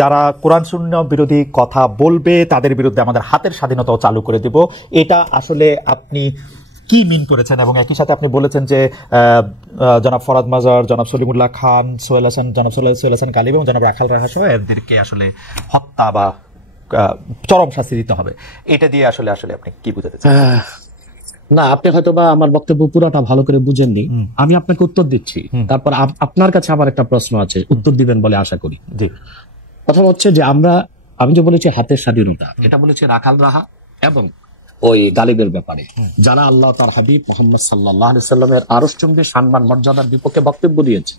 যারা কোরআন সুন্নাহ বিরোধী কথা বলবে তাদের বিরুদ্ধে আমাদের হাতের স্বাধীনতাও চালু করে দেব, এটা আসলে আপনি কি মিন করেছেন? এবং একই সাথে আপনি বলেছেন যে জনাব ফরহাদ মাজার, জনাব সলিমুল্লাহ খান, জনাব সোহেল হাসান গালিব এবং জনাব রাখাল রাহা সহ এদেরকে আসলে হত্যা বা চরম শাস্তি দিতে হবে, এটা দিয়ে আসলে আসলে আপনি কি বুঝাতে চান? না, আপনি হয়তো বা আমার বক্তব্য পুরোটা ভালো করে বুঝেননি। আমি আপনাকে উত্তর দিচ্ছি, তারপর আপনার কাছে আবার একটা প্রশ্ন আছে, উত্তর দিবেন বলে আশা করি। প্রথম হচ্ছে যে আমি যে বলেছি হাতের স্বাধীনতা, এটা বলেছি রাখাল রাহা এবং ওই গালিবের ব্যাপারে, যারা আল্লাহ তার হাবিব মোহাম্মদ সাল্লাল্লাহু আলাইহি সাল্লামের আরশচুম্বী সম্মান মর্যাদার বিপক্ষে বক্তব্য দিয়েছে,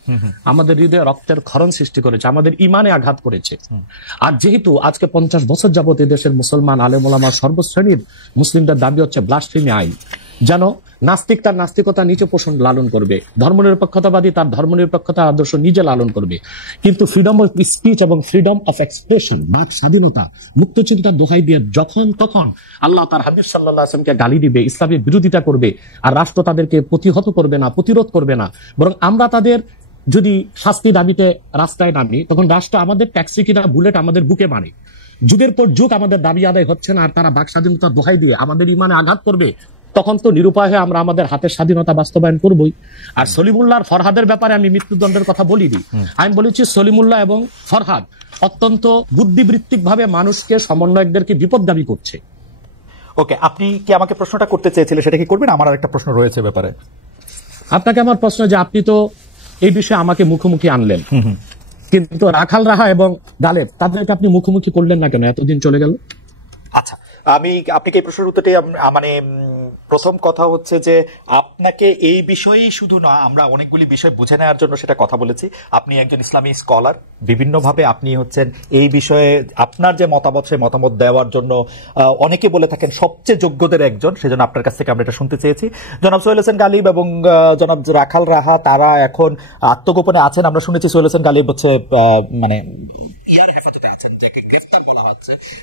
আমাদের হৃদয়ে রক্তের ক্ষরণ সৃষ্টি করেছে, আমাদের ইমানে আঘাত করেছে। আর যেহেতু আজকে 50 বছর যাবত দেশের মুসলমান আলেম ওলামা সর্বশ্রেণীর মুসলিমদের দাবি হচ্ছে ব্লাসফেমি আইন, যেন নাস্তিক তার নাস্তিকতা নিচে পোষণ লালন করবে, ধর্মনিরপেক্ষতাবাদী তার ধর্মনিরপেক্ষতা আদর্শ নিজে লালন করবে, কিন্তু ফ্রিডম অফ স্পিচ এবং ফ্রিডম অফ এক্সপ্রেশন, বাক স্বাধীনতা, মুক্ত চিন্তার দোহাই দিয়ে যখন তখন আল্লাহ তার হাবিব সাল্লাল্লাহু আলাইহি ওয়াসাল্লামকে গালি দিবে, ইসলামের বিরোধিতা করবে, আর রাষ্ট্র তাদেরকে প্রতিহত করবে না, প্রতিরোধ করবে না, বরং আমরা তাদের যদি শাস্তি দাবিতে রাস্তায় নামি, তখন রাষ্ট্র আমাদের ট্যাক্সি কিনা বুলেট আমাদের বুকে মারে। যুগের পর যুগ আমাদের দাবি আদায় হচ্ছে না, আর তারা বাক স্বাধীনতার দোহাই দিয়ে আমাদের ইমানে আঘাত করবে, তখন তো নিরুপায় হয়ে আমরা আমাদের হাতের স্বাধীনতা বাস্তবায়ন করবই। আর সলিমুল্লাহ আর ফরহাদের ব্যাপারে আমি মৃত্যুদণ্ডের কথা বলিনি, আমি বলেছি সলিমুল্লাহ এবং ফরহাদ অত্যন্ত বুদ্ধিবৃত্তিক ভাবে মানুষকে, সমন্বয়কদেরকে বিপদগামী করছে। ওকে, আপনি কি আমাকে প্রশ্নটা করতে চেয়েছিলেন, সেটা কি করবেন? আমার আরেকটা প্রশ্ন রয়েছে ব্যাপারে। আপনাকে আমার প্রশ্ন যে আপনি তো এই বিষয়ে আমাকে মুখোমুখি আনলেন, কিন্তু রাখাল রাহা এবং গালেব তাদেরকে আপনি মুখোমুখি করলেন না কেন? এতদিন চলে গেল। আচ্ছা, আপনাকে এই প্রশ্নের উত্তরটি মানে প্রথম কথা হচ্ছে যে আপনাকে এই বিষয়েই শুধু না, আমরা অনেকগুলি বিষয় বুঝে নেওয়ার জন্য সেটা কথা বলেছি। আপনি একজন ইসলামী স্কলার, বিভিন্নভাবে আপনি হচ্ছেন এই বিষয়ে আপনার যে মতামত, সেই মতামত দেওয়ার জন্য অনেকে বলে থাকেন সবচেয়ে যোগ্যদের একজন, সেজন্য আপনার কাছ থেকে আমরা এটা শুনতে চেয়েছি। জনাব সোহেল হাসান গালিব এবং জনাব রাখাল রাহা তারা এখন আত্মগোপনে আছেন। আমরা শুনেছি সোহেল হাসান গালিব হচ্ছে মানে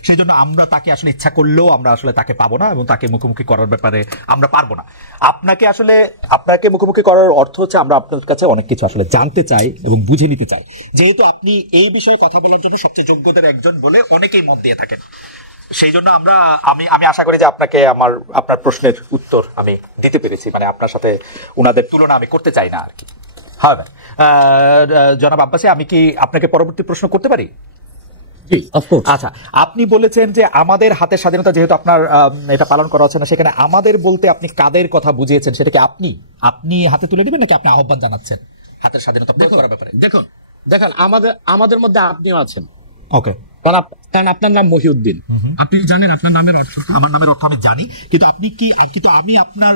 সেই জন্য আমরা তাকে আসলে ইচ্ছা করলেও আমরা আসলে তাকে পাবো না এবং তাকে মুখোমুখি করার ব্যাপারে আমরা পারবো না। আপনাকে মুখোমুখি করার অর্থ হচ্ছে আমরা আপনার কাছে অনেক কিছু আসলে জানতে চাই এবং বুঝে নিতে চাই, যেহেতু আপনি এই বিষয়ে কথা বলার জন্য সবচেয়ে যোগ্যদের একজন বলে অনেকেই মত দিয়ে থাকেন। সেই জন্য আমি আশা করি যে আপনার প্রশ্নের উত্তর আমি দিতে পেরেছি, মানে আপনার সাথে উনাদের তুলনা আমি করতে চাই না আর কি। হ্যাঁ জনাব আব্বাসী, আমি কি আপনাকে পরবর্তী প্রশ্ন করতে পারি? আচ্ছা, আপনি বলেছেন যে আমাদের হাতের স্বাধীনতা যেহেতু আপনার এটা পালন করা হচ্ছে না, সেখানে আমাদের বলতে আপনি কাদের কথা বুঝিয়েছেন? সেটাকে আপনি হাতে তুলে দেবেন নাকি আপনি আহ্বান জানাচ্ছেন হাতের স্বাধীনতা করার ব্যাপারে? দেখুন আমাদের মধ্যে আপনিও আছেন। ওকে, কারণ আপনার নাম মহিউদ্দিন, আপনি জানেন আপনার নামের অর্থ। আমার নামের অর্থ আমি জানি, কিন্তু আমি আপনার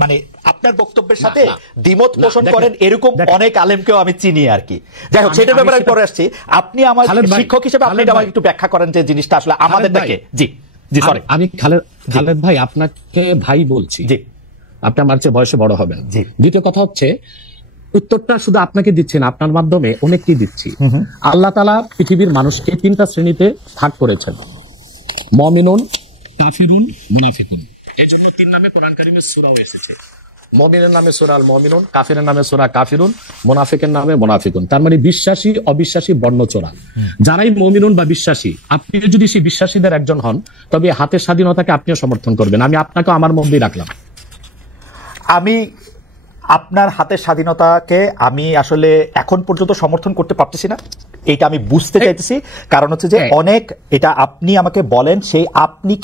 মানে আপনার বক্তব্যের সাথে দ্বিমত পোষণ করেন এরকম অনেক আলেমকেও আমি চিনি আর কি। যাই হোক, সেটার ব্যাপারে পরে আসছি। আপনি আমার শিক্ষক হিসেবে আপনি আমাকে একটু ব্যাখ্যা করেন যে জিনিসটা আসলে আমাদেরটাকে। জি, সরি, আমি খালেদ ভাই আপনাকে ভাই বলছি। জি, আপনি আমার চেয়ে বয়সে বড় হবেন। দ্বিতীয় কথা হচ্ছে, উত্তরটা শুধু আপনাকে দিচ্ছি না, আপনার মাধ্যমে অনেককেই দিচ্ছি। আল্লাহ তাআলা পৃথিবীর মানুষকে 3টা শ্রেণীতে ভাগ করেছেন: মুমিনুন, কাফিরুন, মুনাফিকুন। এজন্য 3 নামে কোরআন কারীমে সূরাও এসেছে। মুমিনের নামে সূরা আল মুমিনুন, কাফিরের নামে সূরা কাফিরুন, মুনাফিকের নামে মুনাফিকুন। তার মানে বিশ্বাসী অবিশ্বাসী বর্ণচোরা। যারাই মুমিনুন বা বিশ্বাসী, আপনি যদি সেই বিশ্বাসীদের একজন হন, তবে হাতের স্বাধীনতাকে আপনিও সমর্থন করবেন। আমি আপনাকে আমার মধ্যেই রাখলাম। আমি আপনার হাতের স্বাধীনতাকে আমি আসলে এখন পর্যন্ত সমর্থন করতে পারতেছি না, এটা আমি বুঝতে চাইতেছি। কারণ হচ্ছে যে অনেক এটা আপনি আমাকে বলেন, সেই আপনি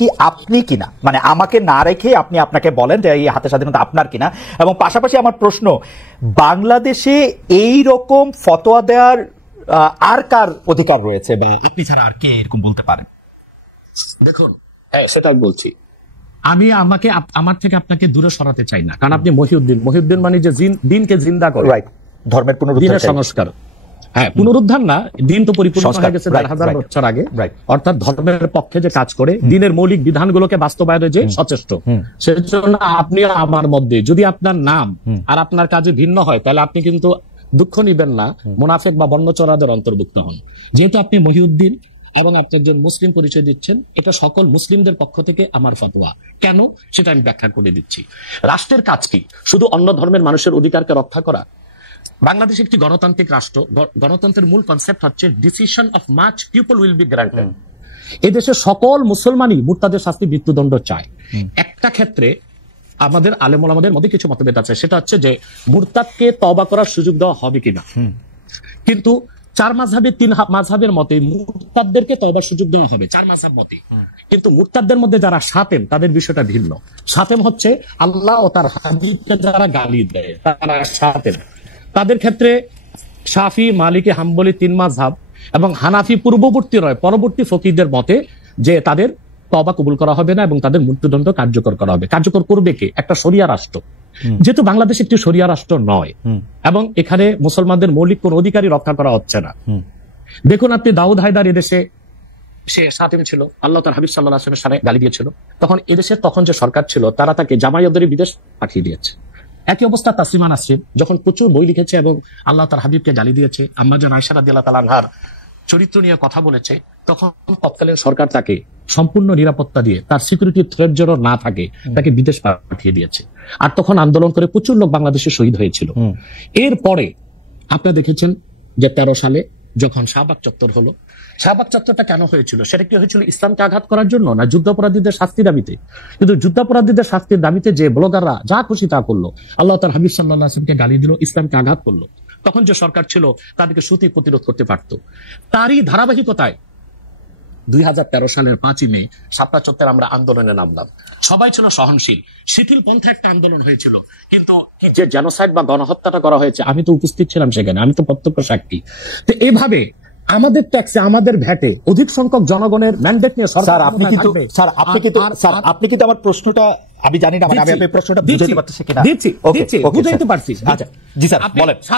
কিনা, মানে আমাকে না রেখে আপনি আপনাকে বলেন যে এই হাতের স্বাধীনতা আপনার কিনা। এবং পাশাপাশি আমার প্রশ্ন, বাংলাদেশে এই রকম ফতোয়া দেওয়ার আর কার অধিকার রয়েছে, বা আপনি ছাড়া আর কে এরকম বলতে পারেন? দেখুন, সেটা বলছি, আমি আমার থেকে আপনাকে দূরে সরাতে চাই না, কারণ আপনি মহিউদ্দিন মানে যে দিনকে জিন্দা করে, ধর্মের পুনরুদ্ধার, সংস্কার। হ্যাঁ, পুনরুদ্ধার না, দিন তো পরিপূর্ণ হয়ে গেছে 1000 বছর আগে। অর্থাৎ ধর্মের পক্ষে যে কাজ করে, দিনের মৌলিক বিধানগুলোকে বাস্তবায়নে যে সচেষ্ট, সেজন্য আপনি আমার মধ্যে যদি আপনার নাম আর আপনার কাজে ভিন্ন হয়, তাহলে আপনি কিন্তু দুঃখ নিবেন না, মুনাফিক বা বর্ণচোরাদের অন্তর্ভুক্ত হন। যেহেতু আপনি মহিউদ্দিন এবং আপনি একজন মুসলিম পরিচয় দিচ্ছেন, এটা সকল মুসলিমদের পক্ষ থেকে আমার ফতোয়া। কেন, সেটা আমি ব্যাখ্যা করে দিচ্ছি। রাষ্ট্রের কাজ কি? শুধু অন্য ধর্মের মানুষের অধিকারকে রক্ষা করা? বাংলাদেশ একটি গণতান্ত্রিক রাষ্ট্র। গণতন্ত্রের মূল কনসেপ্ট হচ্ছে decision of much people will be granted. এদেশে সকল মুসলমানই মুরতাদের শাস্তি মৃত্যুদণ্ড চায়। একটা ক্ষেত্রে আমাদের আলেম ওলামাদের মধ্যে কিছু মতভেদ আছে, সেটা হচ্ছে যে মুরতাদকে তওবা করার সুযোগ দেওয়া হবে কিনা। কিন্তু 4 মাযহাবের 3 মাযহাবের মতে মুরতাদদেরকে তওবার সুযোগ দেওয়া হবে, 4 মাযহাব মতে। কিন্তু মুরতাদদের মধ্যে যারা শাতেম, তাদের বিষয়টা ভিন্ন। শাতেম হচ্ছে আল্লাহ ও তার হাবিবকে যারা গালি দেয় তারা শাতেম। তাদের ক্ষেত্রে শাফি, মালিকি, হাম্বলি 3 মাযহাব এবং হানাফি পূর্ববর্তী রয় পরবর্তী ফকিহদের মতে যে তাদের তওবা কবুল করা হবে না এবং তাদের মৃত্যুদণ্ড কার্যকর করা হবে। কার্যকর করবে কে? একটা শরিয়া রাষ্ট্র। যেহেতু বাংলাদেশ একটি শরিয়া রাষ্ট্র নয় এবং এখানে মুসলমানদের মৌলিক কোন অধিকারই রক্ষা করা হচ্ছে না। দেখুন আপনি দাউদ হায়দার এদেশে সে শাতিম ছিল, আল্লাহ তার হাবিব সাল্লাল্লাহু আলাইহি ওয়াসাল্লামের সামনে গালি দিয়েছিল। তখন এদেশে তখন যে সরকার ছিল তারা তাকে জামায়াতদের বিদেশ পাঠিয়ে দিয়েছে। একই অবস্থা তাসলিমা নাসরিন যখন প্রচুর বই লিখেছে এবং আল্লাহ তার হাবিবকে গালি দিয়েছে, আম্মা জান আয়েশা রাদিয়াল্লাহু তাআলা আনহার চরিত্র নিয়ে কথা বলেছে, তখন তৎকালীন সরকার তাকে সম্পূর্ণ নিরাপত্তা দিয়ে তার সিকিউরিটি থ্রেট যেন না থাকে তাকে বিদেশ পাঠিয়ে দিয়েছে। আর তখন আন্দোলন করে প্রচুর লোক বাংলাদেশে শহীদ হয়েছিল। এরপরে আপনারা দেখেছেন যে 13 সালে যখন শাহবাগ চত্বর হলো, শাহবাগ চত্বরটা কেন হয়েছিল? সেটা কি হয়েছিল ইসলামকে আঘাত করার জন্য, না যুদ্ধাপরাধীদের শাস্তির দাবিতে? কিন্তু যুদ্ধাপরাধীদের শাস্তির দাবিতে যে ব্লগাররা যা খুশি তা করলো, আল্লাহ তার হাবিব সাল্লাল্লাহু আলাইহি ওয়াসাল্লামকে গালি দিল, ইসলামকে আঘাত করলো, তখন যে সরকার ছিল তাদেরকে সুতি প্রতিরোধ করতে পারত। তারই ধারাবাহিকতায় 2013 সালের 5ই মে শাপলা চত্বরে আমরা আন্দোলনে নামলাম। সবাই ছিল সহনশীল, শিথিল পন্থা একটা আন্দোলন হয়েছিল। কিন্তু যে জেনোসাইড বা গণহত্যাটা করা হয়েছে, আমি তো উপস্থিত ছিলাম সেখানে, আমি তো প্রত্যক্ষ সাক্ষী। তো এইভাবে আমাদের ট্যাক্সে, আমাদের ভ্যাটে অধিক সংখ্যক জনগণের ম্যান্ডেট নিয়ে স্যার আপনি কিন্তু আমার প্রশ্নটা আমি জানি না, মানে আমি আপনার প্রশ্নটা বুঝাইতে পারতেছি কিনা। বুঝাইতে পারছি। আচ্ছা জি স্যার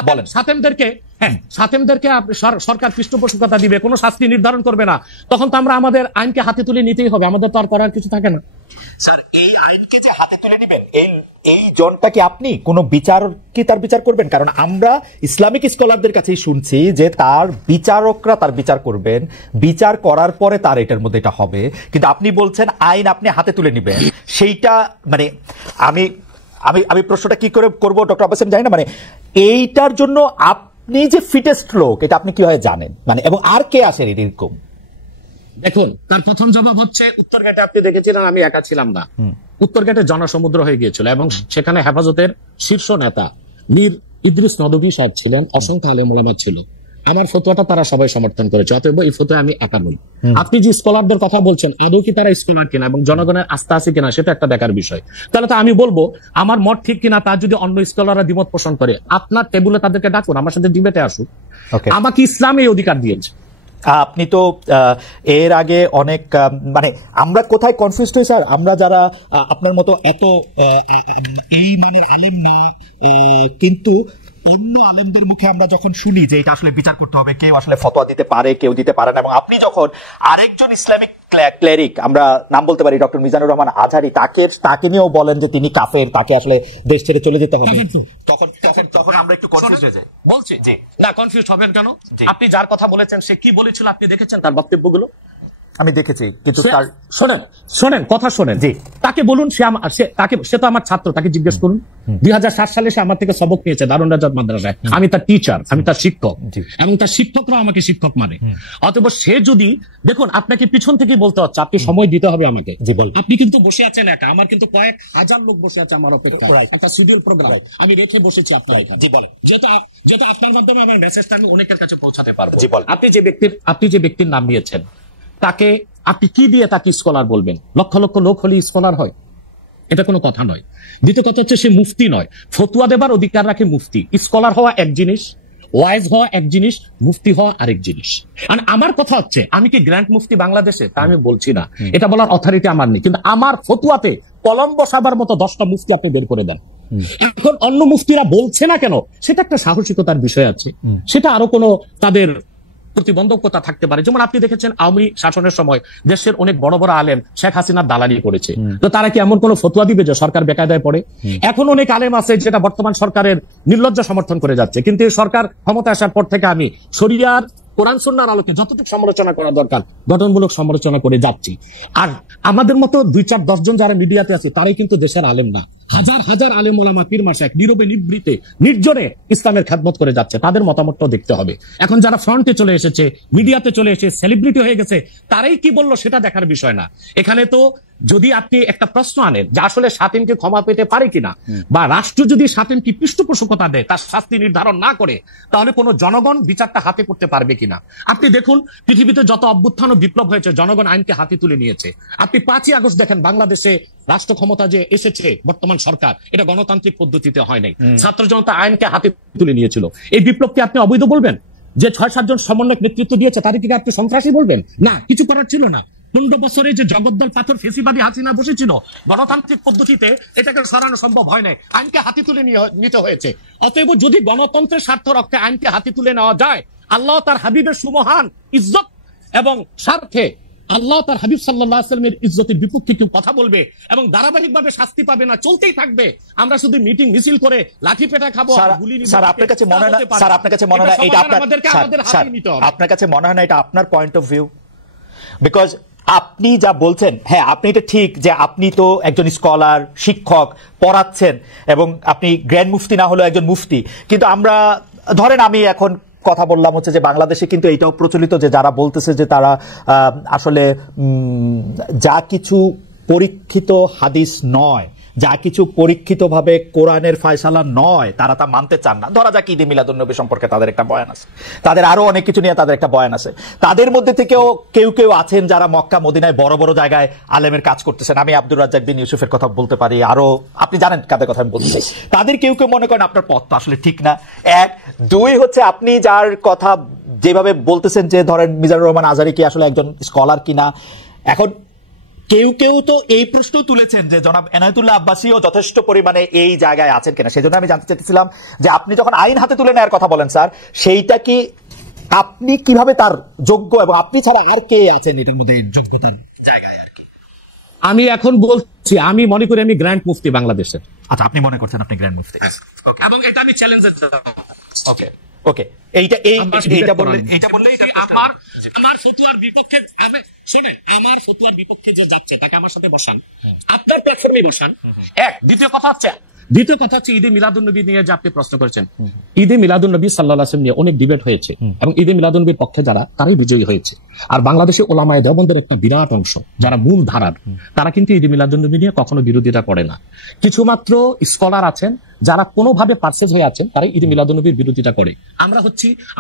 বলেন। শাতেমদেরকে সরকার পৃষ্ঠপোষকতা দিবে, কোনো শাস্তি নির্ধারণ করবে না, তখন তো আমরা আমাদের আইনকে হাতে তুলে নিতেই হবে, আমাদের তো আর করার কিছু থাকে না। স্যার এই আইনকে যে হাতে তুলে নেবেন, এই জনটা কি আপনি কোনো বিচার কি তার বিচার করবেন? কারণ আমরা ইসলামিক স্কলারদের কাছেই শুনছি যে তার বিচারকরা তার বিচার করবেন, বিচার করার পরে তার এটার মধ্যে এটা হবে। কিন্তু আপনি বলছেন আইন আপনি হাতে তুলে নেবেন, সেইটা মানে আমি প্রশ্নটা কি করে করবো ডক্টর আব্বাস, আমি জানি না, মানে এইটার জন্য আপনি যে ফিটেস্ট লোক এটা আপনি কিভাবে জানেন, মানে এবং আর কে আসেন এরকম? দেখুন, তার প্রথম জবাব হচ্ছে উত্তরঘাটে আপনি দেখেছিলেন আমি একা ছিলাম না, উত্তরঘাটে জনসমুদ্র হয়ে গিয়েছিল এবং সেখানে হেফাজতের শীর্ষ নেতা মীর ইদ্রিস নদভী সাহেব ছিলেন, অসংখ্য আলেম ওলামা ছিল। আমার ফতোয়াটা তারা সবাই সমর্থন করেছে, অতএব এই ফতোয়া আমি একা নই। আপনি যে স্কলারদের কথা বলছেন, আদৌ কি তারা স্কলার কিনা এবং জনগণের আস্থা আছে কিনা সেটা একটা দেখার বিষয়। তাহলে তো আমি বলবো আমার মত ঠিক কিনা, তার যদি অন্য স্কলাররা দ্বিমত পোষণ করে, আপনার টেবিলে তাদেরকে ডাকুন, আমার সাথে ডিবেটে আসুক। আমাকে ইসলাম এই অধিকার দিয়েছে। আপনি তো এর আগে অনেক মানে আমরা কোথায় কনফিউজড হই স্যার, আমরা যারা আপনার মতো এত এই মানে আলেম না, কিন্তু অন্য আলেমদের মুখে আমরা যখন শুনি যে এটা আসলে বিচার করতে হবে, কেউ আসলে ফতোয়া দিতে পারে, কেউ দিতে পারে না, এবং আপনি যখন আরেকজন ইসলামিক ক্লেরিক, আমরা নাম বলতে পারি ডক্টর মিজানুর রহমান আজহারি, তাকে নিয়েও বলেন যে তিনি কাফের, তাকে আসলে দেশ ছেড়ে চলে যেতে হবে, তখন আমরা একটু কনফিউজ হয়ে যাই। বলছি জি না, কনফিউজ হবেন কেন? আপনি যার কথা বলেছেন সে কি বলেছিল আপনি দেখেছেন তার বক্তব্যগুলো? আমি দেখেছি, কিন্তু শোনেন কথা শোনেন। জি, তাকে বলুন, সে তো আমার ছাত্র, তাকে জিজ্ঞেস করুন। 2007 সালে সে আমার থেকে সবক নিয়েছে দারুন রাজাত মাদ্রাসায়, আমি তার টিচার, আমি তার শিক্ষক, এবং তার শিক্ষকরা আমাকে শিক্ষক মানে। অতএব সে যদি, দেখুন আপনাকে পিছন থেকে বলতে হচ্ছে, আপনি সময় দিতে হবে আমাকে। আপনি কিন্তু বসে আছেন একা, আমার কিন্তু কয়েক হাজার লোক বসে আছে আমার অপেক্ষায়, একটা শিডিউল প্রোগ্রাম আমি রেখে বসেছি আপনার এখানে। জি বলেন। যেটা আপনার মাধ্যমে আমার মেসেজটা আমি অনেকের কাছে পৌঁছাতে পারবো। জি বলেন। আপনি যে ব্যক্তির নাম নিয়েছেন তাকে আপনি কি দিয়ে তাকে স্কলার বলবেন? লক্ষ লক্ষ লোক হলে স্কলার হয়? এটা কোনো কথা নয়। দ্বিতীয় কথা হচ্ছে সে মুফতি নয়, ফতুয়া দেবার অধিকার রাখে মুফতি। স্কলার হওয়া এক জিনিস, ওয়াইজ হওয়া এক জিনিস, মুফতি হওয়া আরেক জিনিস। আর আমার কথা হচ্ছে আমি কি গ্র্যান্ড মুফতি বাংলাদেশে? তা আমি বলছি না, এটা বলার অথরিটি আমার নেই, কিন্তু আমার ফতুয়াতে কলম বসাবার মতো 10টা মুফতি আপনি বের করে দেন। এখন অন্য মুফতিরা বলছে না কেন, সেটা একটা সাহসিকতার বিষয় আছে, সেটা আরো কোনো তাদের প্রতিবন্ধকতা থাকতে পারে। যেমন আপনি দেখেছেন আওয়ামী শাসনের সময় দেশের অনেক বড় বড় আলেম শেখ হাসিনার দালালি করেছে, তো তারা কি এমন কোন ফতোয়া দিবে যে সরকার বেকায়দায় পড়ে? এখন অনেক আলেম আছে যেটা বর্তমান সরকারের নির্লজ্জ সমর্থন করে যাচ্ছে, কিন্তু এই সরকার ক্ষমতা আসার পর থেকে আমি শরিয়ার কোরআন সুন্নাহর আলোকে যতটুকু সমালোচনা করা দরকার গঠনমূলক সমালোচনা করে যাচ্ছি। আর আমাদের মতো 2, 4, 10 জন যারা মিডিয়াতে আছে তারাই কিন্তু দেশের আলেম না, হাজার হাজার আলেম ওলামা পীর মাশায়েখ নীরবে নিভৃতে নির্জনে ইসলামের খেদমত করে যাচ্ছে, তাদের মতামতটাও দেখতে হবে। এখন যারা ফ্রন্টে চলে এসেছে, মিডিয়াতে চলে এসে সেলিব্রিটি হয়ে গেছে, তারাই কি বললো সেটা দেখার বিষয় না। এখানে তো যদি আপনি একটা প্রশ্ন আনেন যে আসলে শাতিনকে ক্ষমা পেতে পারে কিনা, বা রাষ্ট্র যদি শাতিনকে পৃষ্ঠপোষকতা দেয়, তার শাস্তি নির্ধারণ না করে, তাহলে কোনো জনগণ বিচারটা হাতে করতে পারবে কিনা। আপনি দেখুন পৃথিবীতে যত অভ্যুত্থান ও বিপ্লব হয়েছে, জনগণ আইনকে হাতে তুলে নিয়েছে। আপনি 5ই আগস্ট দেখেন, বাংলাদেশে রাষ্ট্র ক্ষমতা যে এসেছে বর্তমান সরকার, এটা গণতান্ত্রিক পদ্ধতিতে হয় নাই, ছাত্র জনতা আইনকে হাতে তুলে নিয়েছিল। এই বিপ্লবকে আপনি অবৈধ বলবেন? যে 6-7 জন সমন্বয়ক নেতৃত্ব দিয়েছে তাদেরকে আপনি সন্ত্রাসী বলবেন? না, কিছু করার ছিল না। 15 বছরে যে জগদ্দল পাথর ফেসিবাদী হাসিনা বসেছিল, গণতান্ত্রিক পদ্ধতিতে এটাকে সরানো সম্ভব হয় নাই, আইনকে হাতে তুলে নিতে হয়েছে। অতএব যদি গণতন্ত্রের স্বার্থ রক্ষে আইনকে হাতে তুলে নেওয়া যায়, আল্লাহ তার হাবিবের সুমহান ইজ্জত এবং স্বার্থে আল্লাহ তার হাবিব সাল্লাল্লাহু আলাইহি ওয়াসাল্লামের ইজ্জতের বিপক্ষে কেউ কথা বলবে এবং ধারাবাহিকভাবে শাস্তি পাবে না, চলতেই থাকবে। আমরা শুধু মিটিং মিছিল করে লাঠি পেটা খাবো, স্যার আপনার কাছে মনে হয় না, স্যার আপনার কাছে মনে হয় না এটা আপনার কাছে মনে হয় না এটা আপনার পয়েন্ট অফ ভিউ? বিকজ আপনি যা বলছেন, হ্যাঁ আপনি এটা ঠিক যে আপনি তো একজন স্কলার, শিক্ষক, পড়াচ্ছেন এবং আপনি গ্র্যান্ড মুফতি না হলেও একজন মুফতি, কিন্তু আমরা ধরেন আমি এখন কথা বললাম হচ্ছে যে বাংলাদেশে কিন্তু এটাও প্রচলিত যে যারা বলতেছে যে তারা আসলে যা কিছু পরীক্ষিত হাদিস নয়, যা কিছু পরীক্ষিতভাবে কোরআনের ফয়সালা নয়, তারা তা মানতে চান না। ধরা যাক ঈদে মিলাদুন্নবী সম্পর্কে তাদের একটা বয়ান আছে, তাদের আরো অনেক কিছু নিয়ে তাদের একটা বয়ান আছে। তাদের মধ্যে থেকেও কেউ কেউ আছেন যারা মক্কা মদিনায় বড় বড় জায়গায় আলেমের কাজ করতেছেন। আমি আব্দুর রাজ্জাক বিন ইউসুফের কথা বলতে পারি, আরো আপনি জানেন কাদের কথা আমি বলতে চাই। তাদের কেউ কেউ মনে করেন আপনার পথ তো আসলে ঠিক না। 1, 2 হচ্ছে আপনি যার কথা যেভাবে বলতেছেন যে ধরেন মিজানুর রহমান আজহারী কি আসলে একজন স্কলার কিনা। এখন কেউ কেউ তো এই প্রশ্ন তুলেছেন যে জনাব এনায়েতুল্লাহ আব্বাসীও যথেষ্ট পরিমাণে এই জায়গায় আছেন কিনা। সেজন্য আমি জানতে চাইছিলাম যে আপনি যখন আইন হাতে তুলে নেওয়ার কথা বলেন স্যার, সেইটা কি আপনি কিভাবে তার যোগ্য এবং আপনি ছাড়া আর কে আছেন এটার মধ্যে যোগ্যতার জায়গায়? আমি এখন বলছি, আমি মনে করি আমি গ্র্যান্ড মুফতি বাংলাদেশের। আচ্ছা, আপনি মনে করছেন আপনি গ্র্যান্ড মুফতি, এবং এটা আমি চ্যালেঞ্জের জন্য। ওকে ওকে, এইটা বললে আমার ফতুয়ার বিপক্ষে, শোনেন, আমার ফতুয়ার বিপক্ষে যে যাচ্ছে তাকে আমার সাথে বসান, আপনার প্ল্যাটফর্মে বসান। দ্বিতীয় কথা হচ্ছে ঈদে মিলাদুন্নবী নিয়ে যে আপনি প্রশ্ন করেছেন, ঈদে মিলাদুন্নবী সাল্লাল্লাহু আলাইহি ওয়াসাল্লাম নিয়ে অনেক ডিবেট হয়েছে এবং ঈদে মিলাদুন্নবীর পক্ষে যারা, তারাই বিজয়ী হয়েছে। আর বাংলাদেশে ওলামায়ে দেওবন্দের একটা বিরাট অংশ যারা মূল ধারার, তারা কিন্তু ঈদে মিলাদুন্নবী নিয়ে কখনো বিরোধিতা করে না। কিছুমাত্র স্কলার আছেন যারা কোনোভাবে পারসেজ হয়ে আছেন, তারা ঈদে মিলাদুন্নবীর বিরোধিতা করে।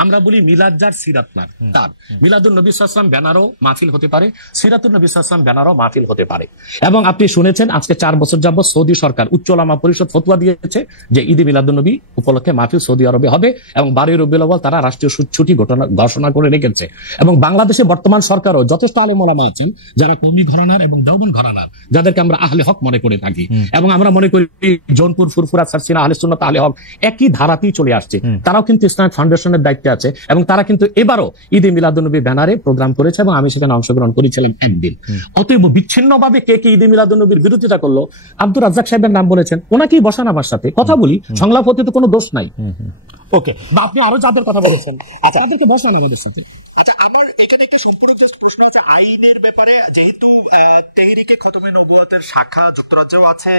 আমরা বলি মিলাদ যার সিরাত না তার, মিলাদুন্নবী সাল্লাল্লাহু আলাইহি ওয়াসাল্লাম ব্যানারও মাহফিল হতে পারে, সিরাতুন নবী সাল্লাল্লাহু আলাইহি ওয়াসাল্লাম ব্যানারও মাহফিল হতে পারে। এবং আপনি শুনেছেন আজকে 4 বছর যাবত সৌদি সরকার উচ্চ ওলামা পরিষদ ফতোয়া দিয়েছে যে ঈদে মিলাদুন্নবী উপলক্ষে মাহফিল সৌদি আরবে হবে এবং 12 রবিউল আউয়াল তারা রাষ্ট্রীয় ছুটি ঘোষণা করে রেখেছে। এবং বাংলাদেশে বর্তমান সরকারও যথেষ্ট আলেম ওলামা আছেন যারা কওমি ঘরানার এবং দেওবন্দ ঘরানার, যাদেরকে আমরা আহলে হক মনে করে থাকি এবং আমরা মনে করি জৌনপুর, ফুরফুরা, সারসিনা, আহলে সুন্নাত, আহলে হক একই ধারাতেই চলে আসছে। তারাও কিন্তু ইসলামিক ফাউন্ডেশনের দায়িত্বে আছে এবং তারা কিন্তু এবারও ঈদে মিলাদুন্নবী ব্যানারে প্রোগ্রাম করেছে এবং আমি সেখানে অংশগ্রহণ করেছিলাম একদিন। অতএব বিচ্ছিন্নভাবে কে কে ঈদে মিলাদুন্নবীর বিরোধিতা করলো, আব্দুর রাজ্জাক সাহেবের নাম বলেছেন, ওনাকেই বসান আমার সাথে কথা বলি, সংলাপ হতে তো কোনো দোষ নাই। ওকে, বা আপনি আরো যাদের কথা বলেছেন তাদেরকে বসান আমাদের সাথে। আচ্ছা, আমার এখানে একটা সম্পূর্ণ জাস্ট প্রশ্ন আছে আইনের ব্যাপারে। যেহেতু তেহরিকে খতমে নবুয়তের শাখা যুক্তরাজ্যেও আছে,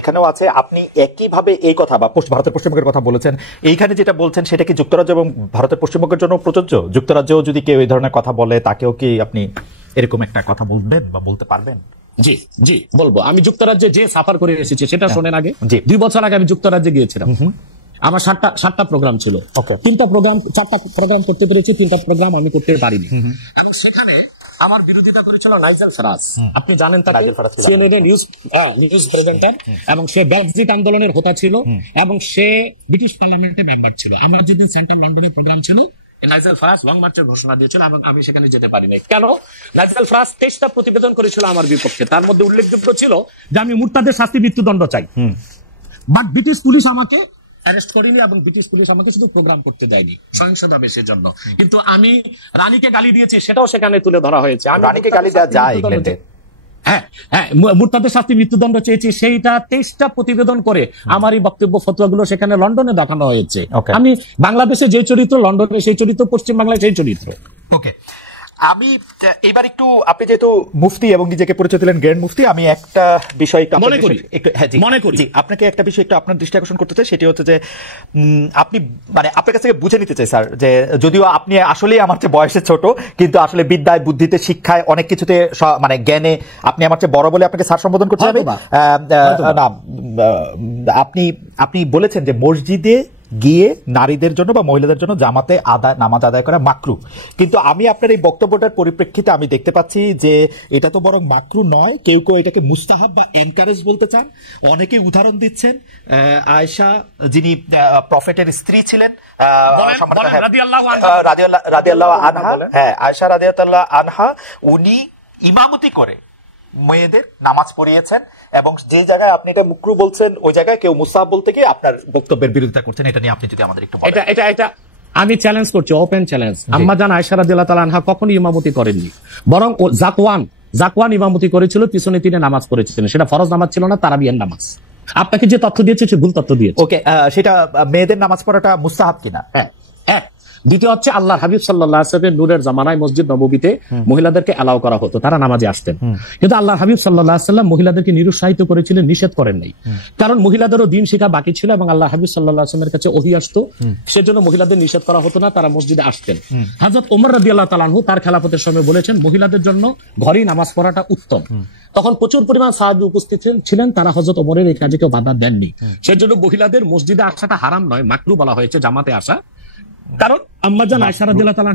এখানেও আছে, আপনি একইভাবে এই কথা বা ভারতের পশ্চিমবঙ্গের কথা বলেছেন, এইখানে যেটা বলছেন সেটা কি যুক্তরাজ্য এবং ভারতের পশ্চিমবঙ্গের জন্য প্রযোজ্য? যুক্তরাজ্যেও যদি কেউ এই ধরনের কথা বলে তাকেও কি আপনি এরকম একটা কথা বলবেন বা বলতে পারবেন? জি জি বলবো। আমি যুক্তরাজ্যে যে সাফার করে এসেছি সেটা শোনেন আগে। 2 বছর আগে আমি যুক্তরাজ্যে গিয়েছিলাম। আমার 7টা প্রোগ্রাম ছিল, 4টা প্রোগ্রাম করতে পেরেছি, 3টা প্রোগ্রাম আমি করতে পারিনি। এবং সেখানে আমার বিরোধিতা করেছিল নাইজেল ফারাজ। আপনি জানেন তাকে, সিএনএন নিউজ প্রেজেন্টার, এবং সে ব্রেক্সিট আন্দোলনের হোতা ছিল এবং সে ব্রিটিশ পার্লামেন্টের মেম্বার ছিল। আমার যেদিন সেন্ট্রাল লন্ডনে প্রোগ্রাম ছিল, নাইজেল ফারাজ লং মার্চের ঘোষণা দিয়েছিল এবং আমি সেখানে যেতে পারিনি। কেন? নাইজেল ফারাজ 23টা প্রতিবেদন করেছিল আমার বিপক্ষে, তার মধ্যে উল্লেখযোগ্য ছিল যে আমি মুরতাদের শাস্তি মৃত্যুদণ্ড চাই, বাট ব্রিটিশ পুলিশ আমাকে অ্যারেস্ট করিনি এবং ব্রিটিশ পুলিশ আমাকে শুধু প্রোগ্রাম করতে দেয়নি সহিংসভাবে সেজন্য। কিন্তু আমি রানীকে গালি দিয়েছি, সেটাও সেখানে তুলে ধরা হয়েছে। রানীকে গালি দেওয়া যায় ইংল্যান্ডে? হ্যাঁ, মুরতাদের শাস্তি মৃত্যুদণ্ড চেয়েছি, সেইটা 23টা প্রতিবেদন করে আমার এই বক্তব্য ফতোয়াগুলো সেখানে লন্ডনে দেখানো হয়েছে। আমি বাংলাদেশে যে চরিত্র, লন্ডনে সেই চরিত্র, পশ্চিম বাংলায় সেই চরিত্র। ওকে, আমি এবার একটু, আপনি যেহেতু মুফতি এবং নিজেকে পরিচয় দিলেন গ্র্যান্ড মুফতি, আমি একটা বিষয় একটু মনে করি আপনাকে একটা বিষয় একটু আপনার দৃষ্টি আকর্ষণ করতে চাই। সেটি হচ্ছে যে আপনি মানে আপনার কাছ থেকে বুঝে নিতে চাই স্যার, যে যদিও আপনি আসলেই আমার চেয়ে বয়সে ছোট, কিন্তু আসলে বিদ্যায়, বুদ্ধিতে, শিক্ষায়, অনেক কিছুতে মানে জ্ঞানে আপনি আমার চেয়ে বড় বলে আপনাকে স্যার সম্বোধন করতে হবে না। আপনি বলেছেন যে মসজিদে গিয়ে নারীদের জন্য বা মহিলাদের জন্য জামাতে নামাজ আদায় করা মাকরু, কিন্তু আমি আপনার এই বক্তব্যটার পরিপ্রেক্ষিতে আমি দেখতে পাচ্ছি যে এটা তো বরং মাকরু নয়, কেউ কেউ এটাকে মুস্তাহাব বা এনকারেজ বলতে চান। অনেকে উদাহরণ দিচ্ছেন আয়েশা, যিনি প্রফেটের স্ত্রী ছিলেন, রাদিয়াল্লাহু আনহা, হ্যাঁ আয়েশা রাদিয়াল্লাহু আনহা, উনি ইমামতি করে মেয়েদের নামাজ পড়িয়েছেন, এবং যে জায়গায় আপনি এটা মুকরু বলছেন ওই জায়গায় কেউ মুসাহাব বলতে গিয়ে আপনার বক্তব্যের বিরোধিতা করছেন। এটা নিয়ে আপনি যদি আমাদের একটু বলেন। এটা আমি চ্যালেঞ্জ করছি, ওপেন চ্যালেঞ্জ। আম্মাজান আয়েশা রাদিয়াল্লাহু তাআলা আনহা কখনো ইমামতি করেননি, বরং জাকওয়ান ইমামতি করেছিল, পিছনে তিনি নামাজ পড়েছিলেন। সেটা ফরজ নামাজ ছিল না, তারাবিয়ার নামাজ। আপনাকে যে তথ্য দিয়েছে সে ভুল তথ্য দিয়েছে। ওকে, সেটা মেয়েদের নামাজ পড়াটা মুস্তাহাব কিনা? হ্যাঁ। দ্বিতীয় হচ্ছে আল্লাহর হাবিব সাল্লাল্লাহু আলাইহি ওয়াসাল্লামের নূরের জামানায় মসজিদ নববীতে মহিলাদেরকে এলাও করা হতো, তারা নামাজে আসতেন। কিন্তু আল্লাহর হাবিব সাল্লাল্লাহু আলাইহি ওয়াসাল্লাম মহিলাদেরকে নিরুৎসাহিত করেছিলেন, নিষেধ করেন নাই। কারণ মহিলাদেরও দিন শেখা বাকি ছিল এবং আল্লাহর হাবিব সাল্লাল্লাহু আলাইহি ওয়াসাল্লামের কাছে ওহী আসতো, সেজন্য মহিলাদের নিষেধ করা হতো না, তারা মসজিদে আসতেন। হযরত ওমর রাদিয়াল্লাহু তাআলা আনহু তার খেলাফতের সময় বলেছেন মহিলাদের জন্য ঘরেই নামাজ পড়াটা উত্তম। তখন প্রচুর পরিমাণ সাহাবী উপস্থিত ছিলেন, তারা হযরত ওমরের এই কাজে কেউ বাধা দেননি। সেজন্য মহিলাদের মসজিদে আসাটা হারাম নয়, মাকরু বলা হয়েছে জামাতে আসা। কারণ আম্মাজান আয়েশা রাদিয়াল্লাহু তাআলা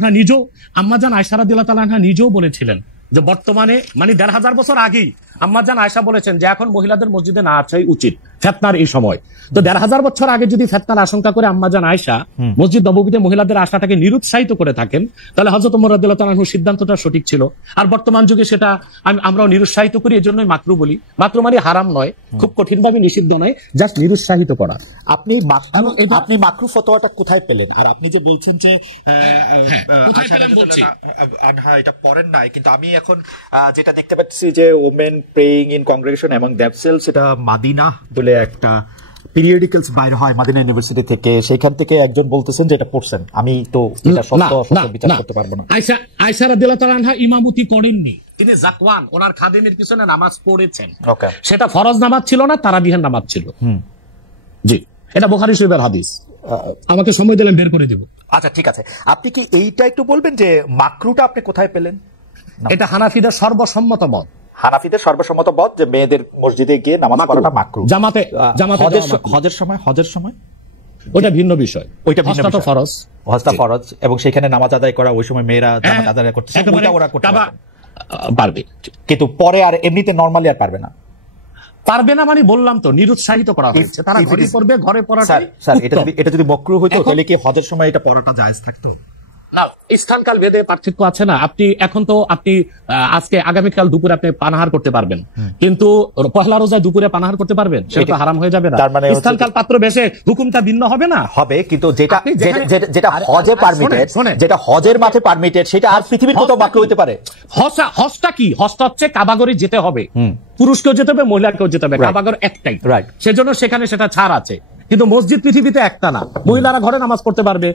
আনহা নিজেও বলেছিলেন যে বর্তমানে মানে ১৫০০ বছর আগেই আম্মাজান আয়েশা বলেছেন যে এখন মহিলাদের মসজিদে না আসাই উচিত ফিতনার এই সময়। তো ১৫০০ বছর আগে যদি ফিতনার আশঙ্কা করে আম্মাজান আয়েশা মসজিদ নববীতে মহিলাদের আসাটাকে নিরুৎসাহিত করে থাকেন, তাহলে হযরত ওমর রাদিয়াল্লাহু তাআলা আনহুর সিদ্ধান্তটা সঠিক ছিল। আর বর্তমান যুগে সেটা আমরাও নিরুৎসাহিত করি, এজন্যই মাকরু বলি। মাকরু মানে হারাম নয়, খুব কঠিনভাবে নিষিদ্ধ নয়, জাস্ট নিরুৎসাহিত করা। আপনি মাকরু ফতোয়াটা কোথায় পেলেন? আর আপনি যে বলছেন যে আনহা এটা পড়েন নাই, কিন্তু আমি এখন যেটা দেখতে পাচ্ছি যে women praying in congregation among themselves, এটা মাদিনা বলে একটা পিরিয়ডিক্যালস বাইর হয় মাদিনা ইউনিভার্সিটি থেকে, সেখান থেকে একজন বলতেছেন যে এটা পড়ছেন। আমি তো এটা সত্য বিচার করতে পারবো না। আয়েশা রাদিয়াল্লাহু তাআলা আনহা ইমামতি করেননি, তিনি জাকওয়ান ওনার খাদেমের পিছনে নামাজ পড়েছেন। সেটা ফরজ নামাজ ছিল না, তারাবিহের নামাজ ছিল। জি, এটা বুখারী শরীফের হাদিস। আমাকে সময় দিলেন, বের করে দিব। আচ্ছা ঠিক আছে, আপনি কি এইটা একটু বলবেন যে মাকরুটা আপনি কোথায় পেলেন? এটা হানাফিদের সর্বসম্মত মত। হানাফিদের সর্বসম্মত মত যে মেয়েদের মসজিদে গিয়ে নামাজ পড়াটা মাকরু। জামাতে হজের সময় ওটা ভিন্ন বিষয়, ওইটা ফরজ, হজটা ফরজ, এবং সেখানে নামাজ আদায় করা ওই সময় মেয়েরা নামাজ আদায় করতে পারবে, কিন্তু পরে আর এমনিতে নরমালি আর পারবে না। পারবে না মানে বললাম তো নিরুৎসাহিত করা হয়েছে, তারা ঘরে পড়বে, ঘরে পড়াটা। স্যার এটা যদি মাকরু হইতো তাহলে কি হজের সময় এটা পড়াটা জায়েজ থাকতো? না, স্থানকাল ভেদে পার্থক্য আছে না। আপনি এখন তো আজকে আগামীকাল দুপুরে আপনি পানাহার করতে পারবেন, কিন্তু পহেলা রোজায় দুপুরে পানাহার করতে পারবেন? সেটা তো হারাম হয়ে যাবে না। স্থানকাল পাত্র বেশে হুকুমটা ভিন্ন হবে না? হবে, কিন্তু যেটা হজে পারমিটেড, যেটা হজের মাঠে পারমিটেড, সেটা আর পৃথিবীর কোথাও মাকরু হতে পারে? হজটা কি? হজটা হচ্ছে কাবাগরে যেতে হবে, পুরুষকেও যেতে হবে, মহিলাকেও যেতে হবে, কাবাগর একটাই, সেজন্য সেখানে সেটা ছাড় আছে। কিন্তু মসজিদ পৃথিবীতে একটা না, মহিলারা ঘরে নামাজ পড়তে পারবে।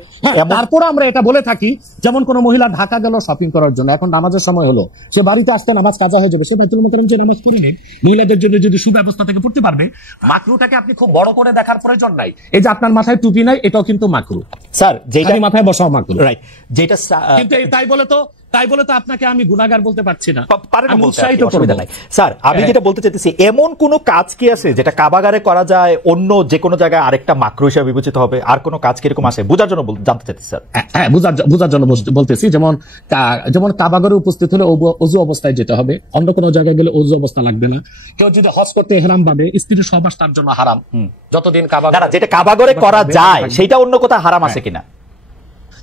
তারপর আমরা এটা বলে থাকি, যেমন কোন মহিলা ঢাকা গেল শপিং করার জন্য, এখন নামাজের সময় হলো, সে বাড়িতে আসতে নামাজ কাজা হয়ে যাবে, সে বাইতুল মুকাররম যে নামাজ পড়ে নিন, মহিলাদের জন্য যদি সুব্যবস্থা থেকে পড়তে পারবে। মাকরুটাকে আপনি খুব বড় করে দেখার প্রয়োজন নাই। এই যে আপনার মাথায় টুপি নাই, এটাও কিন্তু মাকরু স্যার, যেটা মাথায় বসাও মাকরু, রাইট। যেটা কিন্তু তাই বলে তো আপনাকে আমি গুনাহগার বলতে পারছি না। স্যার, আমি যেটা বলতে চাইতেছি, এমন কোন কাজ কি আছে যেটা কাবাগারে করা যায়, অন্য যে কোনো জায়গায় আরেকটা মাকরু হিসেবে বিবেচিত হবে? আর কোন কাজ কিরকম আছে বোঝার জন্য জানতে চাইতেছি স্যার। হ্যাঁ, বোঝার জন্য বলতেছি। যেমন কাবাগারে উপস্থিত হলে অজু অবস্থায় যেতে হবে, অন্য কোনো জায়গায় গেলে অজু অবস্থা লাগবে না। কেউ যদি হজ করতে ইহরাম বাঁধে, স্ত্রীর সহবাস তার জন্য হারাম যতদিন যেটা কাবাগরে করা যায়, সেটা অন্য কোথাও হারাম আছে কিনা?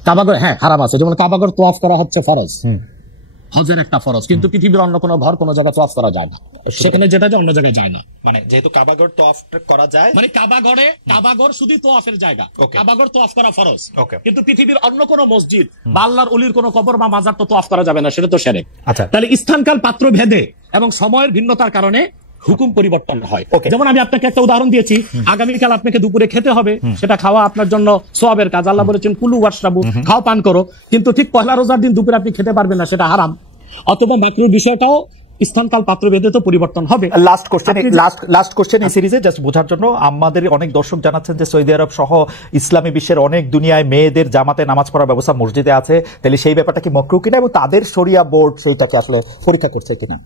কাবাগর, হ্যাঁ হারাম আছে। যেমন কাবাগর তোয়াফ করা হচ্ছে ফরজ, হজের একটা ফরজ, কিন্তু পৃথিবীর অন্য কোনো ঘর কোনো জায়গায় তোয়াফ করা যায় না, সেখানে যেটা যায় অন্য জায়গায় যায় না। মানে যেহেতু কাবাগর তোয়াফ করা যায়, মানে কাবাগর শুধু তোয়াফের জায়গা, কাবাগর তোয়াফ করা ফরজ, কিন্তু পৃথিবীর অন্য কোনো মসজিদ বা আল্লাহর ওলির কোনো কবর বা মাজার তো তোয়াফ করা যাবে না, সেটা তো শিরক। আচ্ছা, তাহলে স্থানকাল পাত্র ভেদে এবং সময়ের ভিন্নতার কারণে হুকুম পরিবর্তন হয়। যেমন আমি আপনাকে একটা উদাহরণ দিয়েছি, আগামীকাল আপনাকে দুপুরে খেতে হবে, সেটা খাওয়া আপনার জন্য সওয়াবের কাজ। আল্লাহ বলেছেন কুলু ওয়াশরাবু, খাও পান করো, কিন্তু ঠিক পহেলা রোজার দিন দুপুরে আপনি খেতে পারবেন না, সেটা হারাম। অথবা মাকরুহ বিষয়টাও স্থানকাল পাত্র ভেদে তো পরিবর্তন হবে। লাস্ট কোশ্চেন এই সিরিজে জাস্ট বোঝার জন্য, আমাদের অনেক দর্শক জানাচ্ছেন যে সৌদি আরব সহ ইসলামী বিশ্বের অনেক দুনিয়ায় মেয়েদের জামাতে নামাজ পড়ার ব্যবস্থা মসজিদে আছে, তাহলে সেই ব্যাপারটা কি মাকরুহ কিনা এবং তাদের শরিয়া বোর্ড সেইটাকে আসলে পরীক্ষা করছে কিনা?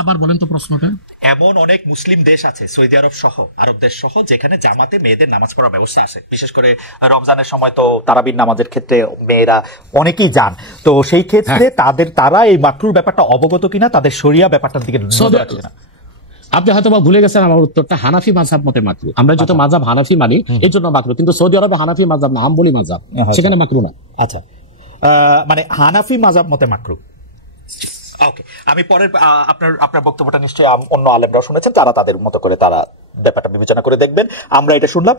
আবার বলেন তো প্রশ্নটা। এমন অনেক মুসলিম দেশ আছে সৌদি আরব সহ, আরব দেশ সহ, যেখানে জামাতে মেয়েদের নামাজ পড়ার ব্যবস্থা আছে। বিশেষ করে রমজানের সময় তো তারাবির নামাজের ক্ষেত্রে মেয়েরা অনেকেই যান, তো সেই ক্ষেত্রে তারা এই মাকরুর ব্যাপারটা অবগত কিনা, তাদের শরিয়া ব্যাপারটার দিকে নজর রাখে কিনা? আপনি হয়তো ভুলে গেছেন আমার উত্তরটা। হানাফি মাযহাব মতে মাকরুহ। আমরা যেহেতু মাযহাব হানাফি মানি, এই জন্য মাকরুহ। কিন্তু সৌদি আরবে হানাফি মাযহাব না, হাম্বলি মাযহাব, সেখানে মাকরুহ না। আচ্ছা, মানে হানাফি মাযহাব মতে মাকরুহ। ওকে, আমি পরের আপনার বক্তব্যটা নিশ্চয়ই অন্য আলেমরাও শুনেছেন, তারা তাদের মতো করে তারা ব্যাপারটা বিবেচনা করে দেখবেন। আমরা এটা শুনলাম।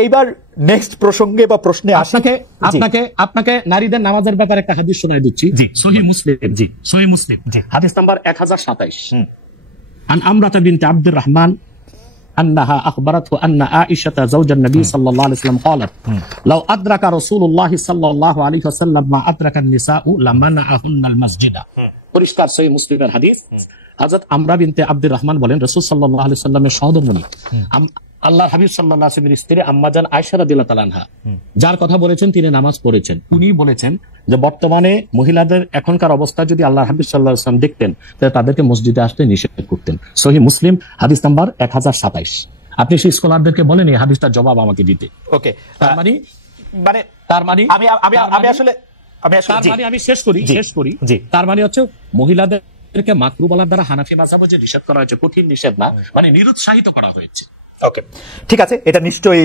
এইবার নেক্সট প্রসঙ্গে বা প্রশ্নে আপনাকে নারীদের নামাজের ব্যাপারে একটা হাদিস শোনায় দিচ্ছি। সহিহ মুসলিম হাদিস নাম্বার 1027। আন আমরাতা বিনতে আব্দুর রহমান أنها أخبرته أن عائشة زوج النبي صلى الله عليه وسلم قالت لو أدرك رسول الله صلى الله عليه وسلم ما أدرك النساء لمنعهن المسجد। পরিষ্কার সহিহ মুসলিমের হাদিস। হযরত আমরা বিনতে আব্দুর রহমান বলেন, রাসূল সাল্লাল্লাহু আলাইহি সাল্লামের সহধর্মিণী আল্লাহর হাবিব সাল্লাল্লাহু আলাইহি ওয়াসাল্লামের স্ত্রী আম্মাজান আয়েশা রাদিয়াল্লাহু তাআলা আনহা, যার কথা বলেছেন তিনি নামাজ পড়েছেন, উনি বলেছেন যে বর্তমানে মহিলাদের এখনকার অবস্থা যদি আল্লাহর হাবিব সাল্লাল্লাহু আলাইহি ওয়াসাল্লাম দেখতেন, তাহলে তাদেরকে মসজিদে আসতে নিষেধ করতেন। সহিহ মুসলিম হাদিস নাম্বার 1027। আপনি সেই স্কলারদেরকে বলেন এই হাদিসটার জবাব আমাকে দিতে। ওকে, আমি শেষ করি। তার মানে হচ্ছে মহিলাদেরকে মাকরুহ বলার দ্বারা হানাফি মাযহাবে যে নিষেধ করা হয়েছে, কঠিন নিষেধ না, মানে নিরুৎসাহিত করা হয়েছে। ওকে, ঠিক আছে, এটা নিশ্চয়ই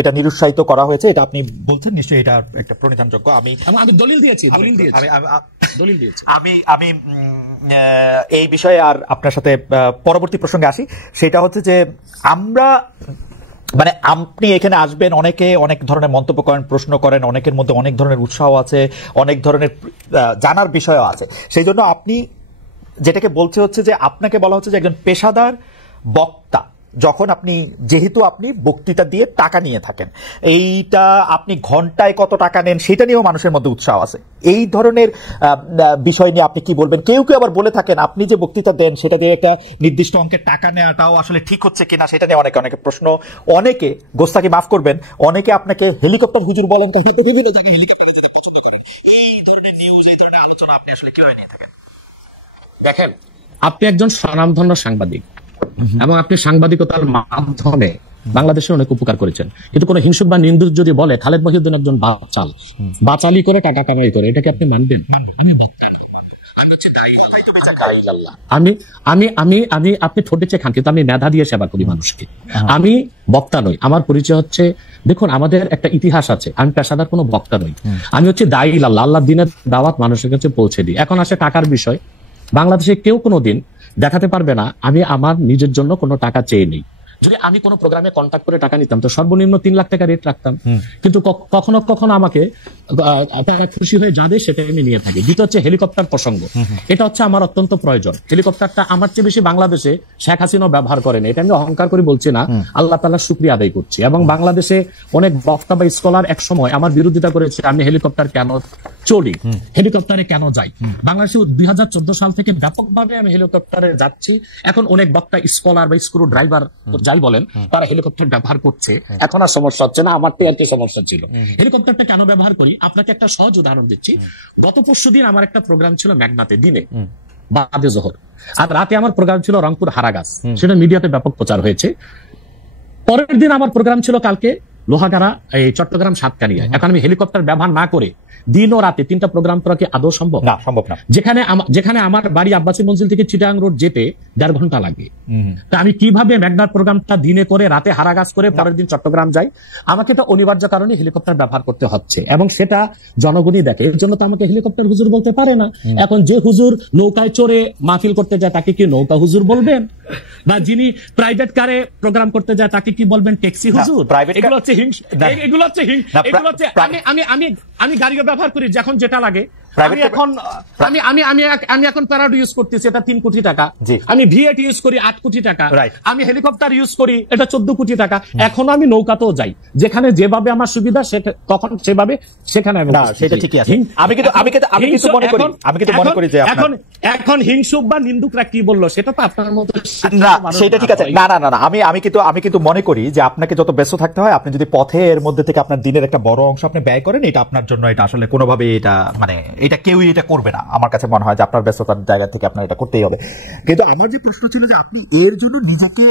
এটা নিরুৎসাহিত করা হয়েছে, এটা আপনি বলছেন, নিশ্চয়ই এটা একটা প্রণিধানযোগ্য। আমি দলিল দিয়েছি। আমি এই বিষয়ে আর আপনার সাথে পরবর্তী প্রসঙ্গে আসি। সেটা হচ্ছে যে আপনি এখানে আসবেন, অনেকে অনেক ধরনের মন্তব্য করেন, প্রশ্ন করেন, অনেকের মধ্যে অনেক ধরনের উৎসাহ আছে, অনেক ধরনের জানার বিষয় আছে। সেই জন্য আপনি যেটাকে বলছে হচ্ছে যে আপনাকে বলা হচ্ছে যে একজন পেশাদার বক্তা, যখন যেহেতু আপনি বক্তৃতা দিয়ে টাকা নিয়ে থাকেন, এইটা আপনি ঘন্টায় কত টাকা নেন সেটা নিয়েও মানুষের মধ্যে উৎসাহ আছে। এই ধরনের বিষয় নিয়ে আপনি কি বলবেন? কেউ কেউ আবার বলে থাকেন আপনি যে বক্তৃতা দেন সেটা দিয়ে একটা নির্দিষ্ট অঙ্কের টাকা নেওয়াটাও আসলে ঠিক হচ্ছে কিনা, সেটা নিয়ে অনেকে প্রশ্ন, অনেকে গোস্তাকি মাফ করবেন, অনেকে আপনাকে হেলিকপ্টার হুজুর বলেন, বিভিন্ন জায়গায় হেলিকপ্টারে যেতে পছন্দ করেন। এই ধরনের নিউজ, এই ধরনের আলোচনা আপনি আসলে কিভাবে নিয়ে থাকেন? দেখেন, আপনি একজন স্বনামধন্য সাংবাদিক এবং আপনি সাংবাদিকতার মাধ্যমে বাংলাদেশে অনেক উপকার করেছেন, কিন্তু কোন হিংসুক বা নিন্দুক যদি বলে খালেদ মহিউদ্দিন একজন বাচালি করে টাকা কামাই করে, এটাকে আপনি মানবেন? আপনি ঠোঁটে চেয়ে খান, কিন্তু আমি মেধা দিয়ে সেবা করি মানুষকে। আমি বক্তা নই। আমার পরিচয় হচ্ছে, দেখুন আমাদের একটা ইতিহাস আছে, আমি পেশাদার কোনো বক্তা নই। আমি হচ্ছে দায়ী আল্লাহ, আল্লাহ দিনের দাওয়াত মানুষের কাছে পৌঁছে দিই। এখন আসে টাকার বিষয়। বাংলাদেশে কেউ কোনোদিন দেখাতে পারবে না আমি আমার নিজের জন্য কোনো টাকা চেয়ে নেই। যদি আমি কোনো প্রোগ্রামে কন্ট্যাক্ট করে টাকা নিতাম তো সর্বনিম্ন 3 লাখ টাকা রেট রাখতাম, কিন্তু কখনো কখনো আমাকে আপনারা খুশি হয়ে যাবে সেটা আমি নিয়ে থাকি। দ্বিতীয় হচ্ছে হেলিকপ্টার প্রসঙ্গ, এটা হচ্ছে আমার অত্যন্ত প্রয়োজন। হেলিকপ্টারটা আমার চেয়ে বেশি বাংলাদেশে শেখ হাসিনাও ব্যবহার করেন, এটা আমি অহংকার করে বলছি না, আল্লাহ তাআলার শুকরিয়া আদায় করছি। এবং বাংলাদেশে অনেক বক্তা বা স্কলার এক সময় আমার বিরোধিতা করেছে, আমি হেলিকপ্টার কেন চড়ি, হেলিকপ্টারে কেন যাই। বাংলাদেশে 2014 সাল থেকে ব্যাপকভাবে আমি হেলিকপ্টারে যাচ্ছি। এখন অনেক বক্তা, স্কলার বা স্ক্রু ড্রাইভার যাই বলেন, তারা হেলিকপ্টার ব্যবহার করছে, এখন আর সমস্যা হচ্ছে না। আমার আর কি সমস্যা ছিল। হেলিকপ্টারটা কেন ব্যবহার করি আপনাকে একটা সহজ উদাহরণ দিচ্ছি। গত পরশুদিন আমার একটা প্রোগ্রাম ছিল মেঘনাতে, দিনে বাদে জোহর, আর রাতে আমার প্রোগ্রাম ছিল রংপুর হারাগাছ, সেটা মিডিয়াতে ব্যাপক প্রচার হয়েছে। পরের দিন আমার প্রোগ্রাম ছিল কালকে লোহাগাড়া, এই চট্টগ্রাম সাতকানিয়ায়। এখন আমি হেলিকপ্টার ব্যবহার না করে দিন ও রাতে 3টা প্রোগ্রাম করা কি আদৌ সম্ভব? না, সম্ভব না। যেখানে আমার বাড়ি আব্বাসী মঞ্জিল থেকে চিটাগাং রোড যেতে 1.5 ঘন্টা লাগে, তা আমি কিভাবে মেঘনার প্রোগ্রামটা দিনে করে রাতে হারাগাছ করে পরের দিন চট্টগ্রাম যাই? আমাকে তো অনিবার্য কারণে হেলিকপ্টার ব্যবহার করতে হচ্ছে, এবং সেটা জনগণই দেখে। এর জন্য তো আমাকে হেলিকপ্টার হুজুর বলতে পারে না। এখন যে হুজুর নৌকায় চড়ে মাহফিল করতে যায় তাকে কি নৌকা হুজুর বলবেন? বা যিনি প্রাইভেট কারে প্রোগ্রাম করতে যায় তাকে কি বলবেন ট্যাক্সি হুজুর? এগুলো হচ্ছে আমি গাড়ি ব্যবহার করি যখন যেটা লাগে। আমি এখন প্যারাড ইউজ করতেছি, এটা 3 কোটি টাকা। আমি ভিএট ইউজ করি 8 কোটি টাকা। আমি হেলিকপ্টার ইউজ করি, এটা 14 কোটি টাকা। এখন আমি নৌকাতেও যাই, যেখানে যেভাবে আমার সুবিধা তখন সেভাবে সেখানে আমি। সেটা ঠিকই আছে। আমি কিন্তু মনে করি যে এখন হিংসুক বা নিন্দুকরা কি বললো সেটা তো আপনার মতো না, সেটা ঠিক আছে। না, আমি কিন্তু মনে করি যে আপনাকে যত ব্যস্ত থাকতে হয়, আপনি যদি পথে এর মধ্যে থেকে আপনার দিনের একটা বড় অংশ আপনি ব্যয় করেন, এটা আপনার জন্য এটা আসলে কোনোভাবে এটা মানে এটা কেউই এটা করবে না। আমার কাছে মনে হয় যে আপনার ব্যস্ততার জায়গা থেকে আপনার এটা করতেই হবে। কিন্তু আমার যে প্রশ্ন ছিল যে আপনি এর জন্য নিজেকে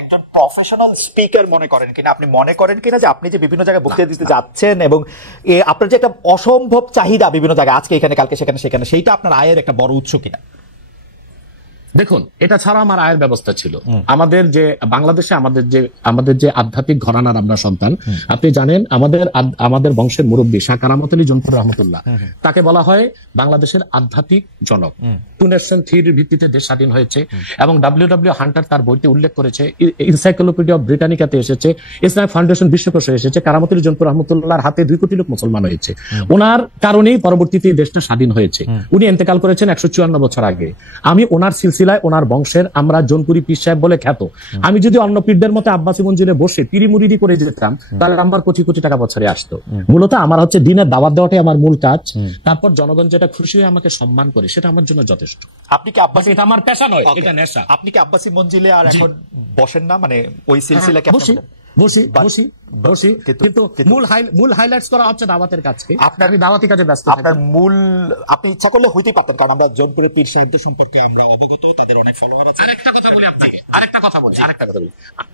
একজন প্রফেশনাল স্পিকার মনে করেন কিনা, আপনি মনে করেন কিনা যে আপনি যে বিভিন্ন জায়গায় বক্তৃতা দিতে যাচ্ছেন এবং আপনার যে একটা অসম্ভব চাহিদা বিভিন্ন জায়গায়, আজকে এখানে কালকে সেখানে, সেইটা আপনার আয়ের একটা বড় উৎস কিনা? দেখুন, এটা ছাড়া আমার আয়ের ব্যবস্থা ছিল। আমাদের যে বাংলাদেশে আমাদের যে আধ্যাত্মিক ঘরানার আমরা সন্তান, আপনি জানেন আমাদের বংশের মুরব্বী শাহ কারামত আলী জনপুর রহমতুল্লাহ, তাকে বলা হয় বাংলাদেশের আধ্যাত্মিক জনক। 2 নেশন থিওরির ভিত্তিতে দেশ স্বাধীন হয়েছে এবং ডব্লিউ হান্টার তার বইতে উল্লেখ করেছে, এনসাইক্লোপিডিয়া অফ ব্রিটানিকাতে এসেছে, ইসলামিক ফাউন্ডেশন বিশ্বকোষে এসেছে, কারামত আলী জনপুর রহমতুল্লাহর হাতে 2 কোটি লোক মুসলমান হয়েছে। ওনার কারণেই পরবর্তীতে দেশটা স্বাধীন হয়েছে। উনি ইন্তেকাল করেছেন 154 বছর আগে। আমি ওনার ওনার বংশের আমরা জনপুরি পীর সাহেব বলে খ্যাত। আমি যদি অন্য পীরদের মতো আব্বাসী মঞ্জিলে বসে পিরি মুরিদি করে যেতাম, তাহলে আমার কোটি কোটি টাকা বছরে আসতো। মূলত আমার হচ্ছে দিনের দাওয়াত দেওয়াটাই আমার মূল কাজ। তারপর জনগণ যেটা খুশি হয়ে আমাকে সম্মান করে, সেটা আমার জন্য যথেষ্ট। আপনি কি আব্বাসী, এটা আমার পেশা নয়, এটা নেশা। আপনি কি আব্বাসী মঞ্জিলে আর এখন বসেন না? মানে ওই সিলসিলা কি বসি, কিন্তু মূল হাইলাইটস করা হচ্ছে দাওয়াতের কাছে। আমি দাওয়াতি কাজে ব্যস্ত। আপনি ইচ্ছা করলে হইতেই পারতেন, কারণ আমরা জনপুরের পীর সাহেবদের সম্পর্কে আমরা অবগত, তাদের অনেক ফলোয়ার আছে। আরেকটা কথা বলি আপনাকে,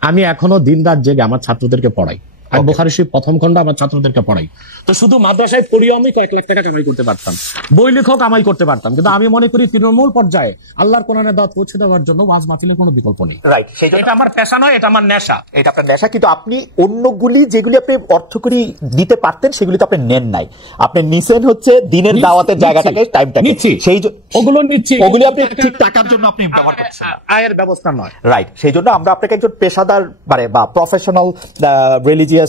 আমি এখনো দিনরাত জেগে আমার ছাত্রদেরকে পড়াই। আমি বুখারী শরীফ প্রথম খণ্ড আমার ছাত্রদেরকে পড়াই। তো শুধু মাদ্রাসায় পড়িও আমি কয়েক লাখ টাকা কামাই করতে পারতাম, বই লেখক কামাই করতে পারতাম, কিন্তু আমি মনে করি তৃণমূল পর্যায়ে আল্লাহর কোরআনের দাওয়াত পৌঁছে দেওয়ার জন্য ওয়াজ মাহফিলের কোনো বিকল্প নেই। রাইট, এটা আমার পেশা নয়, এটা আমার নেশা। এটা আপনার নেশা, কিন্তু আপনি অন্যগুলি যেগুলি আপনি অর্থকরী দিতে পারতেন সেগুলি তো আপনি নেন নাই। আপনি নিছেন হচ্ছে দিনের দাওয়াতের জায়গাটাকে, টাইমটাকে, সেই ওগুলি আপনি ঠিক টাকার জন্য আপনি ব্যবহার করছেন, আয়ের ব্যবস্থা নয়। রাইট, সেই জন্য আমরা আপনাকে একজন পেশাদার মানে বা প্রফেশনাল রিলিজিয়াস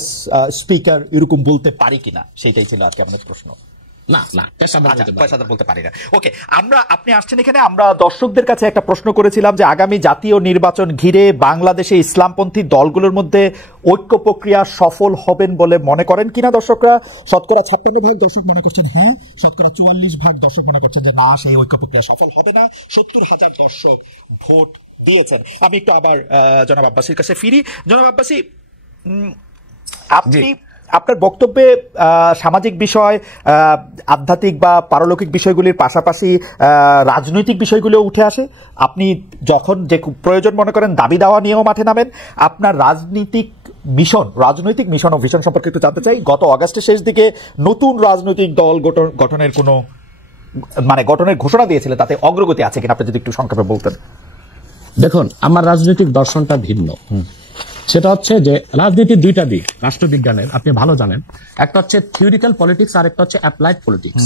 স্পিকার এরকম বলতে পারি কিনা, সেটাই ছিল আজকে আমাদের প্রশ্ন। পেশাদার বলতে পারি না। ওকে, আপনি আসছেন এখানে, আমরা দর্শকদের কাছে একটা প্রশ্ন করেছিলাম যে আগামী জাতীয় নির্বাচন ঘিরে বাংলাদেশে ইসলামপন্থী দলগুলোর মধ্যে ঐক্য প্রক্রিয়া সফল হবেন বলে মনে করেন কিনা দর্শকরা। শতকরা 56% দর্শক মনে করছেন হ্যাঁ, শতকরা 44% দর্শক মনে করছেন যে না, সেই ঐক্য প্রক্রিয়া সফল হবে না। 70,000 দর্শক ভোট দিয়েছেন। আমি একটু আবার জনাব আব্বাসীর কাছে ফিরি। জনাব আব্বাসী, আপনি আপনার বক্তব্যে সামাজিক বিষয়, আধ্যাত্মিক বা পারলৌকিক বিষয়গুলির পাশাপাশি রাজনৈতিক বিষয়গুলো উঠে আসে। আপনি যখন যে প্রয়োজন মনে করেন দাবি দাওয়া নিয়েও মাঠে নামেন। আপনার রাজনৈতিক মিশন ও ভিশন সম্পর্কে একটু জানতে চাই। গত অগাস্টের শেষ দিকে নতুন রাজনৈতিক দল গঠনের কোনো গঠনের ঘোষণা দিয়েছিলেন, তাতে অগ্রগতি আছে কিনা আপনি যদি একটু সংক্ষেপে বলতেন। দেখুন, আমার রাজনৈতিক দর্শনটা ভিন্ন। সেটা হচ্ছে যে রাজনীতির 2টা দিক রাষ্ট্রবিজ্ঞানের, আপনি ভালো জানেন। একটা হচ্ছে থিওরিক্যাল পলিটিক্স আর একটা হচ্ছে অ্যাপ্লাইড পলিটিক্স।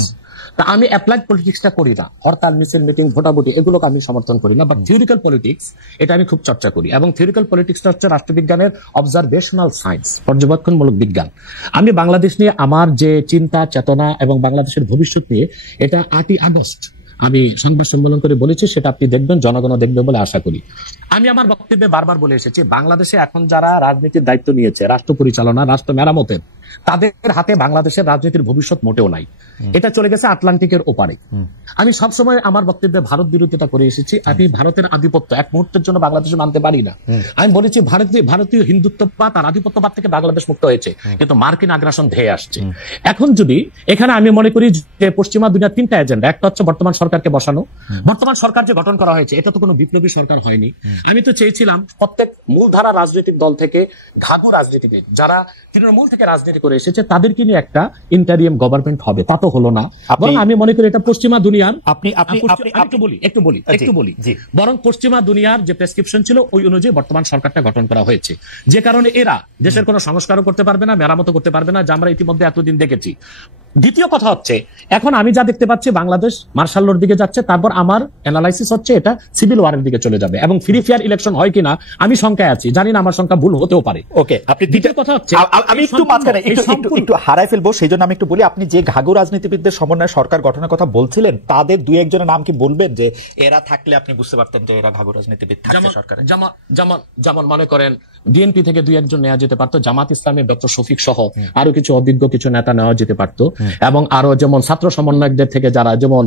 তা আমি অ্যাপ্লাইড পলিটিক্সটা করি না, হরতাল মিছিল মিটিং ভোটাভুটি এগুলোকে আমি সমর্থন করি না, বাট থিওরিক্যাল পলিটিক্স এটা আমি খুব চর্চা করি। এবং থিওরিক্যাল পলিটিক্সটা হচ্ছে রাষ্ট্রবিজ্ঞানের অবজারভেশনাল সায়েন্স, পর্যবেক্ষণমূলক বিজ্ঞান। আমি বাংলাদেশ নিয়ে আমার যে চিন্তা চেতনা এবং বাংলাদেশের ভবিষ্যৎ নিয়ে, এটা 8ই আগস্ট আমি সংবাদ সম্মেলন করে বলেছি, সেটা আপনি দেখবেন, জনগণও দেখবে বলে আশা করি। আমি আমার বক্তব্যে বারবার বলে এসেছি, বাংলাদেশে এখন যারা রাজনীতির দায়িত্ব নিয়েছে, রাষ্ট্র পরিচালনা, রাষ্ট্র মেরামতের, তাদের হাতে বাংলাদেশের রাজনীতির ভবিষ্যৎ মোটেও নাই। এটা চলে গেছে আটলান্টিকের ওপারে। আমি সবসময় আমার বক্তব্যে ভারত বিরোধিতা করে এসেছি। আমি ভারতের আধিপত্য এক মুহূর্তের জন্য বাংলাদেশে মানতে পারি না। আমি বলেছি ভারতীয় হিন্দুত্ববাদ আর আধিপত্যবাদ থেকে বাংলাদেশ মুক্ত হয়েছে, কিন্তু মার্কিন আগ্রাসন ধেয়ে আসছে। এখন যদি এখানে আমি মনে করি যে পশ্চিমা দুনিয়ার 3টা এজেন্ডা, একটা হচ্ছে বর্তমান সরকারকে বসানো। বর্তমান সরকার যে গঠন করা হয়েছে, এটা তো কোনো বিপ্লবী সরকার হয়নি। আমি তো চেয়েছিলাম প্রত্যেক মূলধারা রাজনৈতিক দল থেকে ঘাঘু রাজনীতিবিদ যারা তৃণমূল থেকে রাজনীতি করে এসেছে, তাদেরকে নিয়ে একটা ইন্টারিয়াম গভর্নমেন্ট হবে। তা তো হলো না। বরং আমি মনে করি এটা পশ্চিমা দুনিয়ার, একটু বলি, বরং পশ্চিমা দুনিয়ার যে প্রেসক্রিপশন ছিল ওই অনুযায়ী বর্তমান সরকারটা গঠন করা হয়েছে, যে কারণে এরা দেশের কোনো সংস্কারও করতে পারবে না, মেরামত করতে পারবে না, যা আমরা ইতিমধ্যে এতদিন দেখেছি। দ্বিতীয় কথা হচ্ছে, এখন আমি যা দেখতে পাচ্ছি বাংলাদেশ মার্শাল লর দিকে যাচ্ছে, তারপর আমার অ্যানালাইসিস হচ্ছে এটা সিভিল ওয়ারের দিকে চলে যাবে, এবং ফ্রি ফেয়ার ইলেকশন হয় কিনা আমি শঙ্কায় আছি, জানি না, আমার শঙ্কা ভুল হতেও পারে। ওকে, আপনি দ্বিতীয় কথা হচ্ছে, আমি একটু মাঝখানে একটু হারাই ফেলবো, সেই জন্য আমি একটু বলি, আপনি যে ঘাঘু রাজনীতিবিদদের সমন্বয়ে সরকার গঠনের কথা বলছিলেন, তাদের দুই একজনের নাম কি বলবেন, যে এরা থাকলে আপনি বুঝতে পারতেন যে এরা ঘাঘু রাজনীতিবিদ থাকছে সরকারে? যেমন মনে করেন বিএনপি থেকে দুই একজন নেওয়া যেতে পারতো, জামাত ইসলামের ডক্টর শফিক সহ আরো কিছু অভিজ্ঞ কিছু নেতা নেওয়া যেতে পারতো, এবং আরো যেমন ছাত্র সমন্বয়কদের থেকে যারা যেমন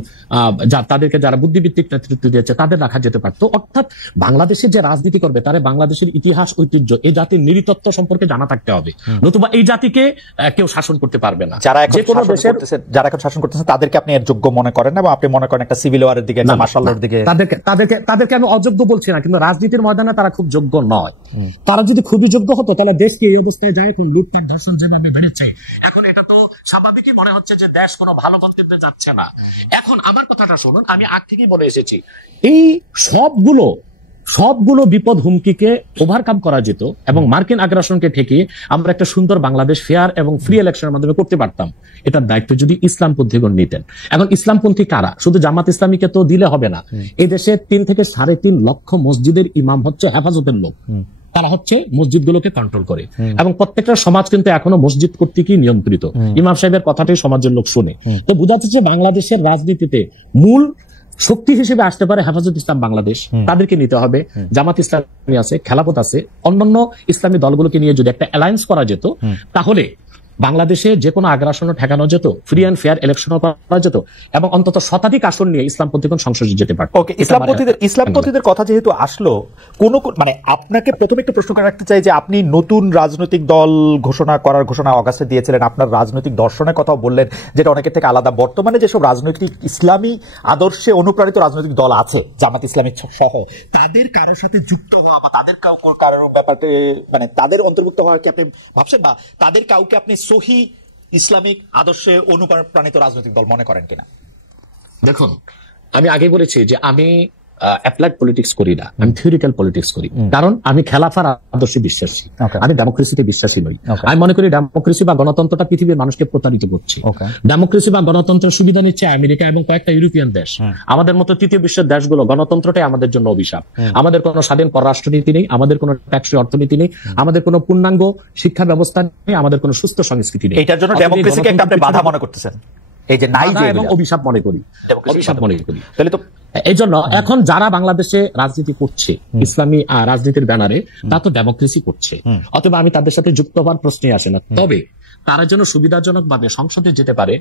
তাদেরকে যারা বুদ্ধিভিত্তিক নেতৃত্ব দিয়েছে তাদের রাখা যেতে পারতো। অর্থাৎ বাংলাদেশে যে রাজনীতি করবে তারা বাংলাদেশের ইতিহাস, ঐতিহ্য, এই জাতির নৃতত্ব সম্পর্কে জানা থাকতে হবে, নতুবা এই জাতিকে কেউ শাসন করতে পারবে না। যারা এখন শাসন করতেছেন তাদেরকে আপনি এর যোগ্য মনে করেন না, এবং আপনি মনে করেন একটা সিভিল ওয়ারের দিকে, একটা মার্শাল লর দিকে? তাদেরকে আমি অযোগ্য বলছি না, কিন্তু রাজনীতির ময়দানে তারা খুব যোগ্য নয়। তারা যদি খুবই যোগ্য হতো তাহলে দেশকে এই অবস্থায় যায়, এখন লুটপাট ধর্ষণ যেভাবে বেড়েছে, এখন এটা তো স্বাভাবিকই মনে হচ্ছে যে দেশ কোনো ভালো গন্তব্যে যাচ্ছে না। এখন আমার কথাটা শুনুন, আমি আগ থেকেই বলে এসেছি, এই সবগুলো বিপদ হুমকিকে ওভারকাম করা যেত, এবং মার্কিন আগ্রাসনকে ঠেকিয়ে আমরা একটা সুন্দর বাংলাদেশ ফেয়ার এবং ফ্রি ইলেকশনের মাধ্যমে করতে পারতাম। এটার দায়িত্ব যদি ইসলামপন্থীগণ নিতেন। এখন ইসলামপন্থী কারা? শুধু জামাত ইসলামীকে তো দিলে হবে না। এই দেশে 3 থেকে 3.5 লক্ষ মসজিদের ইমাম হচ্ছে হেফাজতের লোক, তারা হচ্ছে মসজিদগুলোকে কন্ট্রোল করে, এবং প্রত্যেকটা সমাজ কিন্তু এখনো মসজিদ কর্তৃকই নিয়ন্ত্রিত। ইমাম সাহেবের কথাটাই সমাজের লোক শুনে। তো বোঝা যাচ্ছে বাংলাদেশের রাজনীতিতে মূল শক্তি হিসেবে আসতে পারে হেফাজত ইসলাম বাংলাদেশ, তাদেরকে নিতে হবে। জামাত ইসলামী আছে, খেলাফত আছে, অন্যান্য ইসলামী দলগুলোকে নিয়ে যদি একটা অ্যালায়েন্স করা যেত, তাহলে বাংলাদেশে যে কোনো আগ্রাসনও ঠেকানো যেত, ফ্রি অ্যান্ড ফেয়ার ইলেকশনও করা যেত, এবং অন্তত শতাধিক আসন নিয়ে ইসলামপন্থীগণ সংসদে যেতে পারত। ওকে, ইসলামপন্থীদের কথা যেহেতু আসলো, কোন মানে আপনাকে প্রথমে একটু প্রশ্ন করে রাখতে চাই যে আপনি নতুন রাজনৈতিক দল ঘোষণা অগাস্টে দিয়েছিলেন, আপনার রাজনৈতিক দর্শনের কথাও বললেন, যেটা অনেকের থেকে আলাদা। বর্তমানে যেসব রাজনৈতিক ইসলামী আদর্শে অনুপ্রাণিত রাজনৈতিক দল আছে, জামাত ইসলামী সহ, তাদের কারোর সাথে যুক্ত হওয়া বা তাদের কারোর ব্যাপারে মানে তাদের অন্তর্ভুক্ত হওয়ার কি আপনি ভাবছেন, বা তাদের কাউকে আপনি সহি ইসলামিক আদর্শে অনুপ্রাণিত রাজনৈতিক দল মনে করেন কিনা? দেখুন, আমি আগে বলেছি যে আমি অ্যাপ্লাইড পলিটিক্স করি না, আমি থিওরিক্যাল পলিটিক্স করি, কারণ আমি খেলাফার আদর্শে বিশ্বাসী, আমি ডেমোক্রেসিতে বিশ্বাসী নই। আমি মনে করি ডেমোক্রেসি বা গণতন্ত্রটা পৃথিবীর মানুষকে প্রতারিত করছে। ডেমোক্রেসি বা গণতন্ত্রের সুবিধা নিচ্ছে আমেরিকা এবং কয়েকটা ইউরোপিয়ান দেশ। আমাদের মতো তৃতীয় বিশ্বের দেশগুলো গণতন্ত্রটাই আমাদের জন্য অভিশাপ। আমাদের কোনো স্বাধীন পররাষ্ট্রনীতি নেই, আমাদের কোনো ট্যাক্সি অর্থনীতি নেই, আমাদের কোনো পূর্ণাঙ্গ শিক্ষা ব্যবস্থা নেই, আমাদের কোনো সুস্থ সংস্কৃতি নেই। এটার জন্য ডেমোক্রেসিকে একটা আপনি বাধা মনে করতেছেন? এই যে নাই যে, এবং অভিশাপ মনে করি, তাহলে তো এই জন্য এখন যারা বাংলাদেশে রাজনীতি করছে ইসলামী রাজনীতির ব্যানারে, তা তো ডেমোক্রেসি করছে, অথবা আমি তাদের সাথে যুক্ত হওয়ার প্রশ্নই আসে না। তবে তারা যেন সুবিধাজনক ভাবে সংসদে যেতে পারে,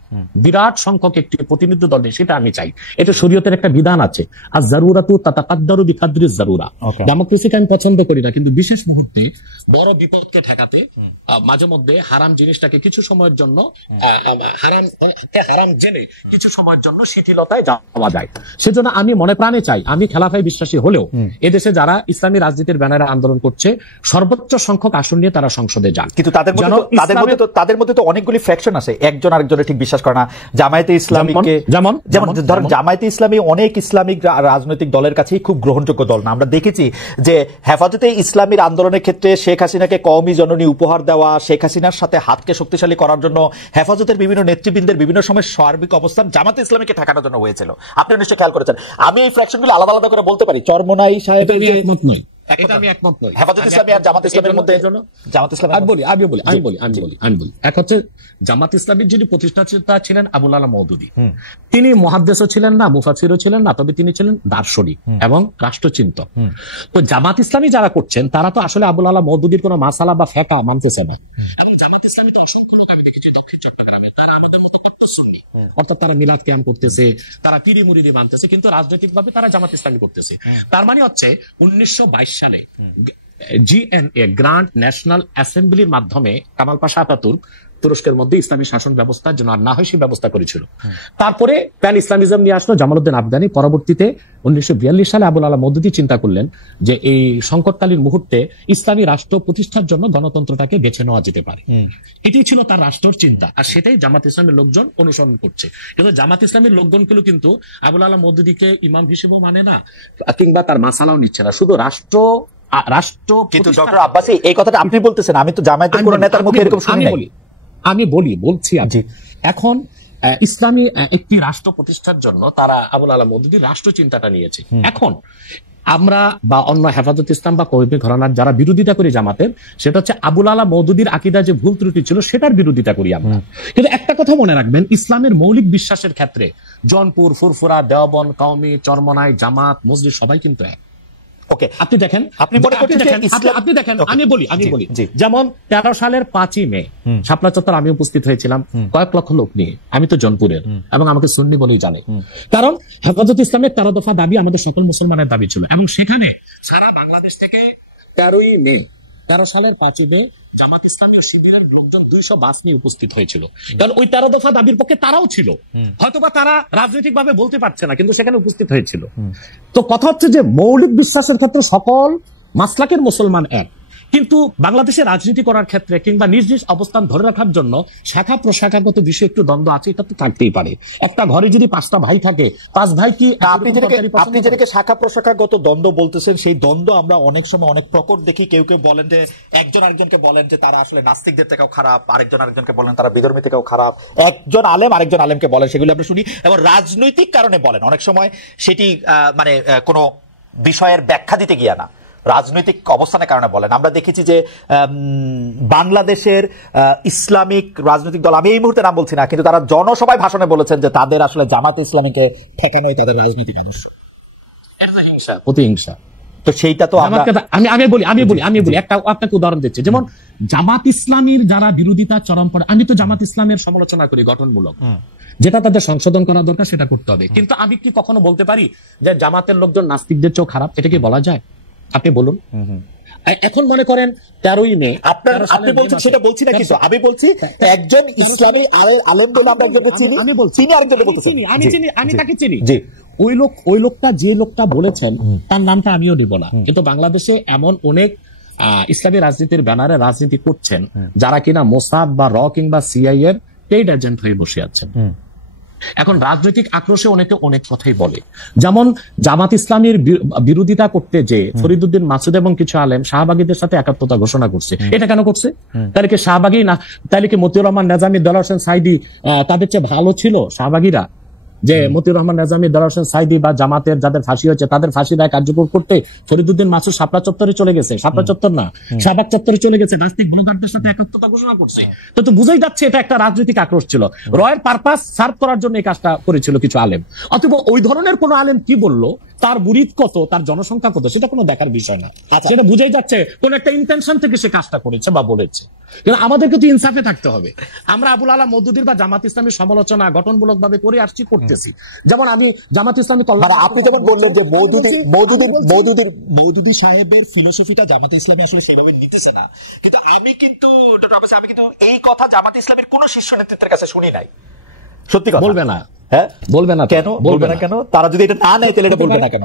বিরাট সংখ্যক একটি প্রতিনিধি দল নেই, সেটা আমি চাই। এটা শরীয়তের একটা বিধান আছে, আর জারুরাতু তাতাকাদ্দারু বিকাদ্রি জারুরা। ডেমোক্রেসিকে আমি পছন্দ করি না, কিন্তু বিশেষ মুহূর্তে বড় বিপদকে ঠেকাতে মাঝে মধ্যে হারাম জিনিসটাকে কিছু সময়ের জন্য হারাম জেনে কিছু সময়ের জন্য শিথিলতায় যাওয়া যায়। সেজন্য আমি মনে প্রাণে চাই, আমি খেলাফায় বিশ্বাসী হলেও এদেশে যারা ইসলামী রাজনীতির ব্যানারে আন্দোলন করছে সর্বোচ্চ সংখ্যক আসন নিয়ে তারা সংসদে যান। কিন্তু তাদের মধ্যে তো অনেকগুলি ফ্র্যাকশন আছে, একজন আরেকজনের ঠিক বিশ্বাস করে না। জামায়াতে ইসলামীকে যেমন ধরেন, জামায়াতে ইসলামী অনেক ইসলামিক রাজনৈতিক দলের কাছেই খুব গ্রহণযোগ্য দল না। আমরা দেখেছি যে হেফাজতে ইসলামীর আন্দোলনের ক্ষেত্রে শেখ হাসিনাকে কওমি জননী উপহার দেওয়া, শেখ হাসিনার সাথে হাতকে শক্তিশালী করার জন্য হেফাজতের বিভিন্ন নেতৃবৃন্দের বিভিন্ন সময় সার্বিক অবস্থান জামাতে ইসলামীকে ঠেকানোর জন্য হয়েছিল। আপনি নিশ্চয়ই খেয়াল করেছেন। আমি এই ফ্র্যাকশনগুলো আলাদা আলাদা করে বলতে পারি। চরমোনাই সাহেবের একমত নই, এটা আমি একমত নই। হেফাজত ইসলামী আর জামাত ইসলামের মধ্যে জামাত ইসলাম আমি বলি এক হচ্ছে জামাত ইসলামীর যিনি প্রতিষ্ঠাতা ছিলেন আবুল আলা মওদুদী, তিনি মুহাদ্দিসও ছিলেন না, মুফাসসিরও ছিলেন না, তবে তিনি ছিলেন দার্শনিক এবং রাষ্ট্রচিন্তক। তো জামাত ইসলামী যারা করছেন তারা তো আসলে আবুল আলা মওদুদীর কোনো মাসালা বা ফিকহ মানতেছে না। এবং জামাত ইসলামী তো অসংখ্য লোক আমি দেখেছি দক্ষিণ চট্টগ্রামে, তারা আমাদের মতো কট্টর সুন্নি, অর্থাৎ তারা মিলাদ কিয়াম করতেছে, তারা পীরি মুরিদি মানতেছে, কিন্তু রাজনৈতিকভাবে তারা জামাত ইসলামী করতেছে। তার মানে হচ্ছে 1922 সালে জিএনএ গ্র্যান্ড ন্যাশনাল অ্যাসেম্বলির মাধ্যমে কামাল পাশা আতাতুর্ক তুরস্কের মধ্যে ইসলামী শাসন ব্যবস্থার জন্য আর না হয় সেই ব্যবস্থা করেছিল। তারপরে প্যান ইসলামিজম নিয়ে আসলো জামালউদ্দিন আফগানি। পরবর্তীতে 1942 সালে আবুল আলা মওদুদী চিন্তা করলেন যে এই সংকটকালীন মুহূর্তে ইসলামী রাষ্ট্র প্রতিষ্ঠার জন্য গণতন্ত্রটাকে বেছে নেওয়া যেতে পারে। এটাই ছিল তার রাষ্ট্রের চিন্তা, আর সেটাই জামাত ইসলামের লোকজন অনুসরণ করছে। কিন্তু জামাত ইসলামের লোকজনগুলো কিন্তু আবুল আলা মওদুদীকে ইমাম হিসেবেও মানে না, কিংবা তার মাসালাও নিচ্ছে না, শুধু রাষ্ট্র। কিন্তু ডক্টর আব্বাসী এই কথাটা আপনি বলতেছেন, আমি তো জামায়াতের কোন নেতার মুখে এরকম শুনি নাই। বলছি এখন ইসলামী একটি রাষ্ট্র প্রতিষ্ঠার জন্য তারা আবুল আলা মওদুদীর রাষ্ট্র চিন্তাটা নিয়েছে। এখন আমরা বা অন্য হেফাজত ইসলাম বা কওমি ঘরানার যারা বিরোধিতা করি জামাতের, সেটা হচ্ছে আবুল আলা মওদুদীর আকীদা যে ভুল ত্রুটি ছিল সেটার বিরোধিতা করি আমরা। কিন্তু একটা কথা মনে রাখবেন, ইসলামের মৌলিক বিশ্বাসের ক্ষেত্রে জনপুর, ফুরফুরা, দেওবন্দ, কওমি, চরমনাই, জামাত, মসজিদ সবাই কিন্তু এক। ওকে, আপনি দেখেন, আপনি দেখেন, আমি বলি যেমন 13 সালের 5ই মে শাপলা চত্বর আমি উপস্থিত হয়েছিলাম কয়েক লক্ষ লোক নিয়ে। আমি তো জনপুরের এবং আমাকে সুন্নি বলেই জানে, কারণ হেফাজত ইসলামের 13 দফা দাবি আমাদের সকল মুসলমানের দাবি ছিল, এবং সেখানে সারা বাংলাদেশ থেকে 13 সালের 5ই মে জামাত ইসলামী ও শিবিরের লোকজন 200 বাস নিয়ে উপস্থিত হয়েছিল, কারণ ওই 13 দফা দাবির পক্ষে তারাও ছিল। হয়তোবা তারা রাজনৈতিক ভাবে বলতে পারছে না, কিন্তু সেখানে উপস্থিত হয়েছিল। তো কথা হচ্ছে যে মৌলিক বিশ্বাসের ক্ষেত্রে সকল মাসলাকের মুসলমান এক, কিন্তু বাংলাদেশে রাজনীতি করার ক্ষেত্রে কিংবা নিজ নিজ অবস্থান ধরে রাখার জন্য শাখা প্রশাখাগত বিষয়ে একটু দ্বন্দ্ব আছে, এটা তো থাকতেই পারে। একটা ঘরে যদি 5টা ভাই থাকে, 5 ভাই কি আপনি যেটাকে শাখা প্রশাখাগত দ্বন্দ্ব বলতেছেন, সেই দ্বন্দ্ব আমরা অনেক সময় অনেক প্রকট দেখি। কেউ কেউ বলেন যে একজন আরেকজনকে বলেন যে তারা আসলে নাস্তিকদের থেকেও খারাপ, আরেকজন আরেকজনকে বলেন তারা বিধর্মী থেকেও খারাপ, একজন আলেম আরেকজন আলেমকে বলেন, সেগুলো আমরা শুনি। এবং রাজনৈতিক কারণে বলেন, অনেক সময় সেটি মানে কোনো বিষয়ের ব্যাখ্যা দিতে গিয়া না, রাজনৈতিক অবস্থানের কারণে বলেন। আমরা দেখেছি যে বাংলাদেশের ইসলামিক রাজনৈতিক দল, আমি এই মুহূর্তে নাম বলছি না, কিন্তু তারা জনসভায় ভাষণে বলেছেন যে তাদের আসলে জামাত ইসলামীকে ঠেকানোই তাদের রাজনীতির আদর্শ, প্রতিহিংসা। তো সেইটা তো আমি বলি একটা আপনাকে উদাহরণ দিচ্ছি, যেমন জামাত ইসলামীর যারা বিরোধিতা চরম পড়ে, আমি তো জামাত ইসলামের সমালোচনা করি গঠনমূলক, যেটা তাদের সংশোধন করা দরকার সেটা করতে হবে, কিন্তু আমি কি কখনো বলতে পারি যে জামাতের লোকজন নাস্তিকদের চেয়েও খারাপ? এটা কি বলা যায়? আপনি বলুন। এখন মনে করেন 13ই মে আপনি বলছেন, সেটা বলছি না, কিন্তু আমি বলছি একজন ইসলামী আলেম বলে আমরা একজনকে চিনি, আমি বলছি তিনি আরেকজনকে বলতেছেন, আমি তাকে চিনি। ওই লোকটা যে লোকটা বলেছেন তার নামটা আমিও দেব না, কিন্তু বাংলাদেশে এমন অনেক ইসলামী রাজনীতির ব্যানারে রাজনীতি করছেন যারা কিনা মোসাদ বা র কিংবা সিআই এর পেইড এজেন্ট হয়ে বসে আছেন। এখন রাজনৈতিক আক্রোশে অনেকে অনেক কথাই বলে, যেমন জামাত ইসলামীর বিরোধিতা করতে যে ফরিদউদ্দিন মাসুদ এবং কিছু আলেম শাহবাগীদের সাথে একাত্মতা ঘোষণা করছে। এটা কেন করছে? তাহলে কি শাহবাগী না, তাহলে কি মতিউর রহমান নেজামী, দেলোয়ার হোসেন সাইদি তাদের চেয়ে ভালো ছিল শাহবাগীরা? যে মতিউর রহমান নেজামী, দেলোয়ার হোসেন সাইদি বা জামাতের যাদের ফাঁসি হয়েছে তাদের ফাঁসি রায় কার্যকর করতে ফরিদউদ্দিন মাসুদ শাপলা চত্বরে চলে গেছে, শাপলা চত্বর না শাহবাগ চত্বরে চলে গেছে, নাস্তিক ব্লগারদের সাথে একাত্মতা ঘোষণা করছে। তো বুঝাই যাচ্ছে এটা একটা রাজনৈতিক আক্রোশ ছিল, রয়ের পারপাস সার্ভ করার জন্য এই কাজটা করেছিল কিছু আলেম। অথবা ওই ধরনের কোন আলেম কি বললো, তার মুরিদ কত, তার জনসংখ্যা কত, সেটা কোনো দেখার বিষয় না, সেটা বুঝাই যাচ্ছে কোন একটা ইন্টেনশন থেকে সে কাজটা করেছে বা বলেছে। কিন্তু আমাদেরকে তো ইনসাফে থাকতে হবে। আমরা আবুল আলা মওদুদীর বা জামাত ইসলামের সমালোচনা গঠনমূলক ভাবে করে আসছি, করতেছি। যেমন আমি জামাত ইসলামী, আপনি যেমন বললেন যে মওদুদী সাহেবের ফিলোসফিটা জামাত ইসলামী আসলে সেভাবে নিতেছে না, কিন্তু আমি কিন্তু এই কথা জামাত ইসলামের কোন শীর্ষ নেতৃত্বের কাছে শুনি নাই। সত্যি কথা বলবে না, হ্যাঁ বলবে না কেন? বলবে না কেন? তারা যদি এটা না নেয় তাহলে এটা বলবে না কেন?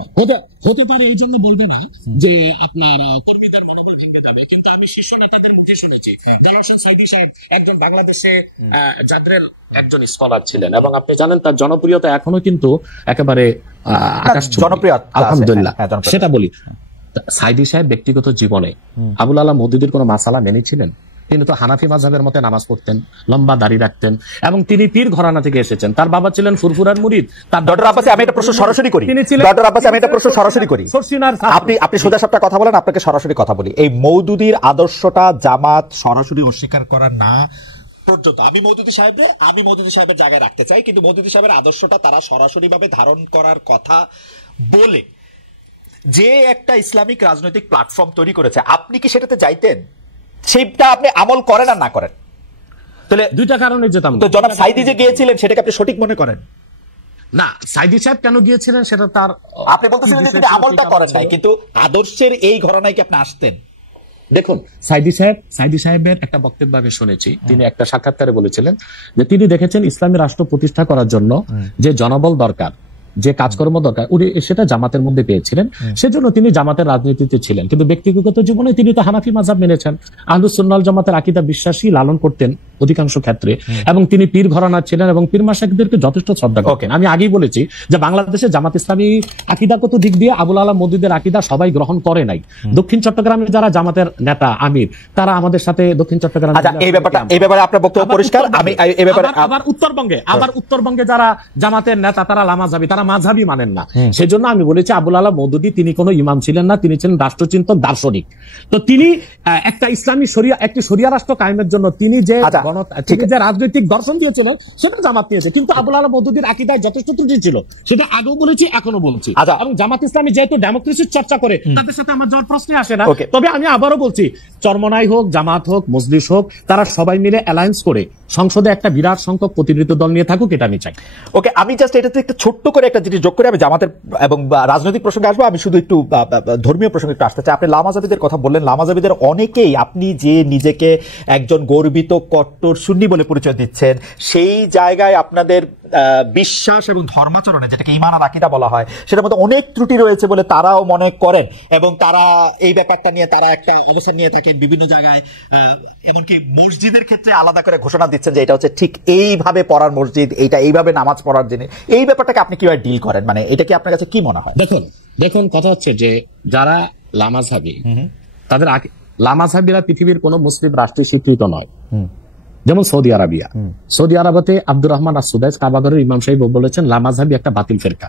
হতে পারে এই জন্য বলবে না যে আপনার কর্মীদের মনোবল ভেঙে যাবে, কিন্তু আমি শীর্ষ নেতাদের মুখে শুনেছি। দেলোয়ার হোসেন সাইদি সাহেব একজন বাংলাদেশে জাদ্রেল একজন স্কলার ছিলেন, এবং আপনি জানেন তার জনপ্রিয়তা এখনো কিন্তু একেবারে জনপ্রিয়, আলহামদুলিল্লাহ। সেটা বলি, সাইদি সাহেব ব্যক্তিগত জীবনে আবুল আলা মওদুদীর কোন মাসালা মেনেছিলেন? তিনি তো হানাফি মাযহাবের মতে নামাজ পড়তেন, লম্বা দাড়ি রাখতেন, এবং তিনি পীর ঘরানা থেকে এসেছেন। তার বাবা ছিলেন ফুরফুরার মুরিদ। ডক্টর আব্বাসী, আমি একটা প্রশ্ন সরাসরি করি। ডক্টর আব্বাসী, আমি একটা প্রশ্ন সরাসরি করি। আপনি সোজা সাপটা কথা বলেন, আপনাকে সরাসরি কথা বলি। এই মওদুদীর আদর্শটা জামাত সরাসরি অস্বীকার করার না পর্যন্ত আমি মওদুদী সাহেবের জায়গায় রাখতে চাই, কিন্তু মওদুদী সাহেবের আদর্শটা তারা সরাসরি ভাবে ধারণ করার কথা বলে যে একটা ইসলামিক রাজনৈতিক প্ল্যাটফর্ম তৈরি করেছে, আপনি কি সেটাতে যাইতেন? সেইটা আপনি আমল করেন আর না করেন? তাহলে দুইটা কারণে যেতাম। তো জনাব সাইদি যে গিয়েছিলেন সেটাকে আপনি সঠিক মনে করেন? না, সাইদি সাহেব কেন গিয়েছিলেন সেটা তার, আপনি বলতেছিলেন যে তিনি আমলটা করেন নাই, কিন্তু আদর্শের এই ঘরানায় কি আপনি আসতেন? দেখুন, সাইদি সাহেবের একটা বক্তব্য আমি শুনেছি, তিনি একটা সাক্ষাৎকারে বলেছিলেন যে তিনি দেখেছেন ইসলামী রাষ্ট্র প্রতিষ্ঠা করার জন্য যে জনবল দরকার যে কাজকর্ম দরকার উনি সেটা জামাতের মধ্যে পেয়েছিলেন, সেজন্য তিনি জামাতের রাজনীতিতে ছিলেন। কিন্তু ব্যক্তিগত জীবনে তিনি তো হানাফি মাযহাব মেনেছেন, আহলুস সুন্নাহ ওয়াল জামাতের আকীদা বিশ্বাসী লালন করতেন অধিকাংশ ক্ষেত্রে, এবং তিনি পীর ঘরানার ছিলেন এবং পীর মাশায়েখদেরকে যথেষ্ট শ্রদ্ধা করতেন। আমি আগেই বলেছি যে বাংলাদেশে জামাত ইসলামী আকীদাগত দিক দিয়ে আবুল আলা মওদুদের আকীদা সবাই গ্রহণ করে নাই। দক্ষিণ চট্টগ্রামে যারা জামাতের নেতা আমির, তারা আমাদের সাথে দক্ষিণ চট্টগ্রাম এই ব্যাপারে আপনার বক্তব্য পরিষ্কার। আমি এই ব্যাপারে আবার উত্তরবঙ্গে যারা জামাতের নেতা তারা লামাযাবি, তারা মাযহাবি মানেন না। সেজন্য আমি বলেছি আবুল আলা মওদুদী তিনি কোনো ইমাম ছিলেন না, তিনি ছিলেন রাষ্ট্রচিন্তক, দার্শনিক। তো তিনি একটা ইসলামী শরিয়া, একটি শরিয়া রাষ্ট্র কায়েমের জন্য তিনি যে রাজনৈতিক দর্শন দিয়েছিলেন সেটা জামাত নিয়েছে। কিন্তু আবুল আলা মওদুদীর আকীদায় যথেষ্ট ত্রুটি ছিল, সেটা আগেও বলেছি এখনো বলছি। এবং জামাত ইসলামী যেহেতু ডেমোক্রেসির চর্চা করে, তাদের সাথে আমার যাওয়ার প্রশ্নে আসে না। তবে আমি আবারও বলছি, চরমনাই হোক, জামাত হোক, মজলিস হোক, তারা সবাই মিলে অ্যালায়েন্স করে সংসদে একটা বিরাট সংখ্যক প্রতিনিধিত্ব দল নিয়ে থাকুক, এটা আমি চাই। ওকে, আমি জাস্ট এটাতে একটু ছোট্ট করে একটা জিনিস যোগ করে আমি জামাতের এবং রাজনৈতিক প্রসঙ্গে আসবো। আমি শুধু একটু ধর্মীয় প্রসঙ্গে একটু আসতে চাই। আপনি লামাযাবিদের কথা বললেন, লামাযাবিদের অনেকেই, আপনি যে নিজেকে একজন গর্বিত কট্টর সুন্নি বলে পরিচয় দিচ্ছেন, সেই জায়গায় আপনাদের বিশ্বাস এবং ধর্মাচরণে, যেটাকে ঈমান আর আকীদা বলা হয়, সেটার মধ্যে অনেক ত্রুটি রয়েছে বলে তারাও মনে করেন, এবং তারা এই ব্যাপারটা নিয়ে তারা একটা অবস্থান নিয়ে থাকেন বিভিন্ন জায়গায়। এমনকি মসজিদের ক্ষেত্রে আলাদা করে ঘোষণা দিচ্ছেন যে এটা হচ্ছে ঠিক এইভাবে পড়ার মসজিদ, এইটা এইভাবে নামাজ পড়ার জিনিস। এই ব্যাপারটাকে আপনি কিভাবে ডিল করেন? মানে এটা কি আপনার কাছে কি মনে হয়? দেখুন কথা হচ্ছে যে যারা লামাযাবি, তাদের লামাযাবিরা পৃথিবীর কোন মুসলিম রাষ্ট্রে স্বীকৃত নয়। যেমন সৌদি আরবিয়া, সৌদি আরবতে আব্দুর রহমান আস-সুদাইস কাবাগরের ইমাম সাহেব বলেছেন লামাযাবি একটা বাতিল ফেরকা।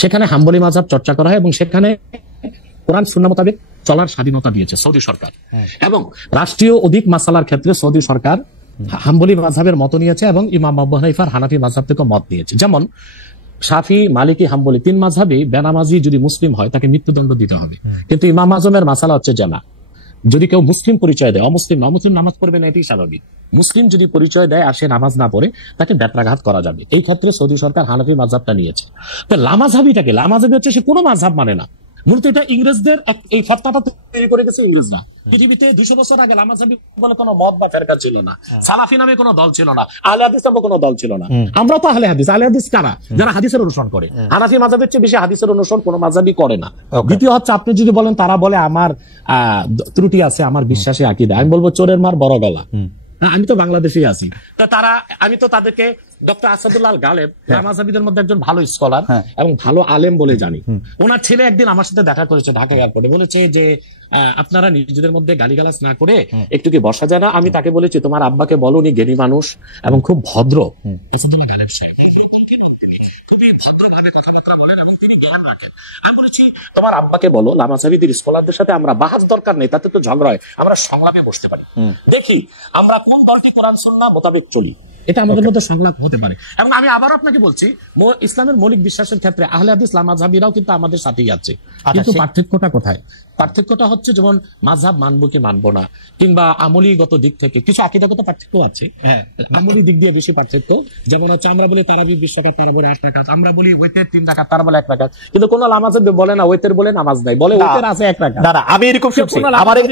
সেখানে হাম্বলি মাযহাব চর্চা করা হয় এবং সেখানে কোরআন সুন্নাহ মোতাবেক চলার স্বাধীনতা দিয়েছে সৌদি সরকার। এবং রাষ্ট্রীয় অধিক মাসালার ক্ষেত্রে সৌদি সরকার হাম্বলি মাযহাবের মত নিয়েছে এবং ইমাম আবু হানিফার হানাফি মাযহাব থেকে মত নিয়েছে। যেমন শাফি, মালিকি, হাম্বলি তিন মাযহাবই বেনামাজি যদি মুসলিম হয় তাকে মৃত্যুদণ্ড দিতে হবে। কিন্তু ইমাম আজমের মাসালা হচ্ছে যে না, যদি কেউ মুসলিম পরিচয় দেয়, অমুসলিম অমুসলিম নামাজ পড়বে না, এটি স্বাভাবিক। মুসলিম যদি পরিচয় দেয় আর সে নামাজ না পড়ে, তাকে বেত্রাঘাত করা যাবে। এই ক্ষেত্রে সৌদি সরকার হানাফি মাযহাবটা নিয়েছে। তো লামাযাবিটাকে, লামাযাবি হচ্ছে সে কোনো মাযহাব মানে না, মূলত এটা ইংরেজদের এই ফতোয়াটা তৈরি করে গেছে ইংরেজরা। পৃথিবীতে 200 বছর আগে লামাযাবি বলে কোনো মত বা ফেরকা ছিল না, সালাফি নামে কোনো দল ছিল না, আহলে হাদিস নামে কোনো দল ছিল না। আমরা তো আহলে হাদিস। আহলে হাদিস কারা? যারা হাদিসের অনুসরণ করে। হানাফি মাযহাবের চেয়ে বেশি হাদিসের অনুসরণ কোনো মাযহাবই করে না। দ্বিতীয় হচ্ছে, আপনি যদি বলেন তারা বলে আমার ত্রুটি আছে আমার বিশ্বাসে আকীদা, আমি বলবো চোরের মার বড় গলা। আমি তো বাংলাদেশেই আছি, আমি তো তাদেরকে ডক্টর আসাদুল্লাহ গালেব লামাযাবিদের মধ্যে একজন ভালো স্কলার এবং ভালো আলেম বলে জানি। ওনার ছেলে একদিন আমার সাথে দেখা করেছে ঢাকা এয়ারপোর্টে, বলেছে যে আপনারা নিজেদের মধ্যে গালিগালাজ না করে একটু কি বসা যায় না? আমি তাকে বলেছি তোমার আব্বাকে বলো, উনি জ্ঞানী মানুষ এবং খুব ভদ্র, খুবই ভদ্রভাবে কথাবার্তা বলেন এবং তিনি জ্ঞান রাখেন। আমি বলেছি তোমার আব্বাকে বলো লামাযাবিদের স্কলারদের সাথে আমরা বাহাস দরকার নেই, তাতে তো ঝগড়া হয়, আমরা সংলাপে বসতে পারি, দেখি আমরা কোন দলটি কোরআন সুন্নাহ মোতাবেক চলি, এটা আমাদের মধ্যে সংলাপ হতে পারে। এবং আমি আবার আপনাকে বলছি, ইসলামের মৌলিক বিশ্বাসের ক্ষেত্রে আহলে হাদিস লামাযাবিরাও কিন্তু আমাদের সাথেই আছে। কিন্তু পার্থক্যটা কোথায়? পার্থক্যটা হচ্ছে যেমন মাযহাব মানবো কি মানবো না, কিংবা আমলীগত দিক থেকে কিছু আকীদাগত পার্থক্য আছে। আমলী দিক দিয়ে বেশি পার্থক্য, যেমন হচ্ছে আমরা বলি তারাবি 20 রাকাত, তারা বলে 8 রাকাত, আমরা বলি ওয়েতের 3 রাকাত, তারা বলে 1 রাকাত। কিন্তু কোন লামাযাবি বলে না ওয়েতের বলে নামাজ নাই, বলে ওয়েতের আছে 1 রাকাত। না, আমি এরকম শুনছি,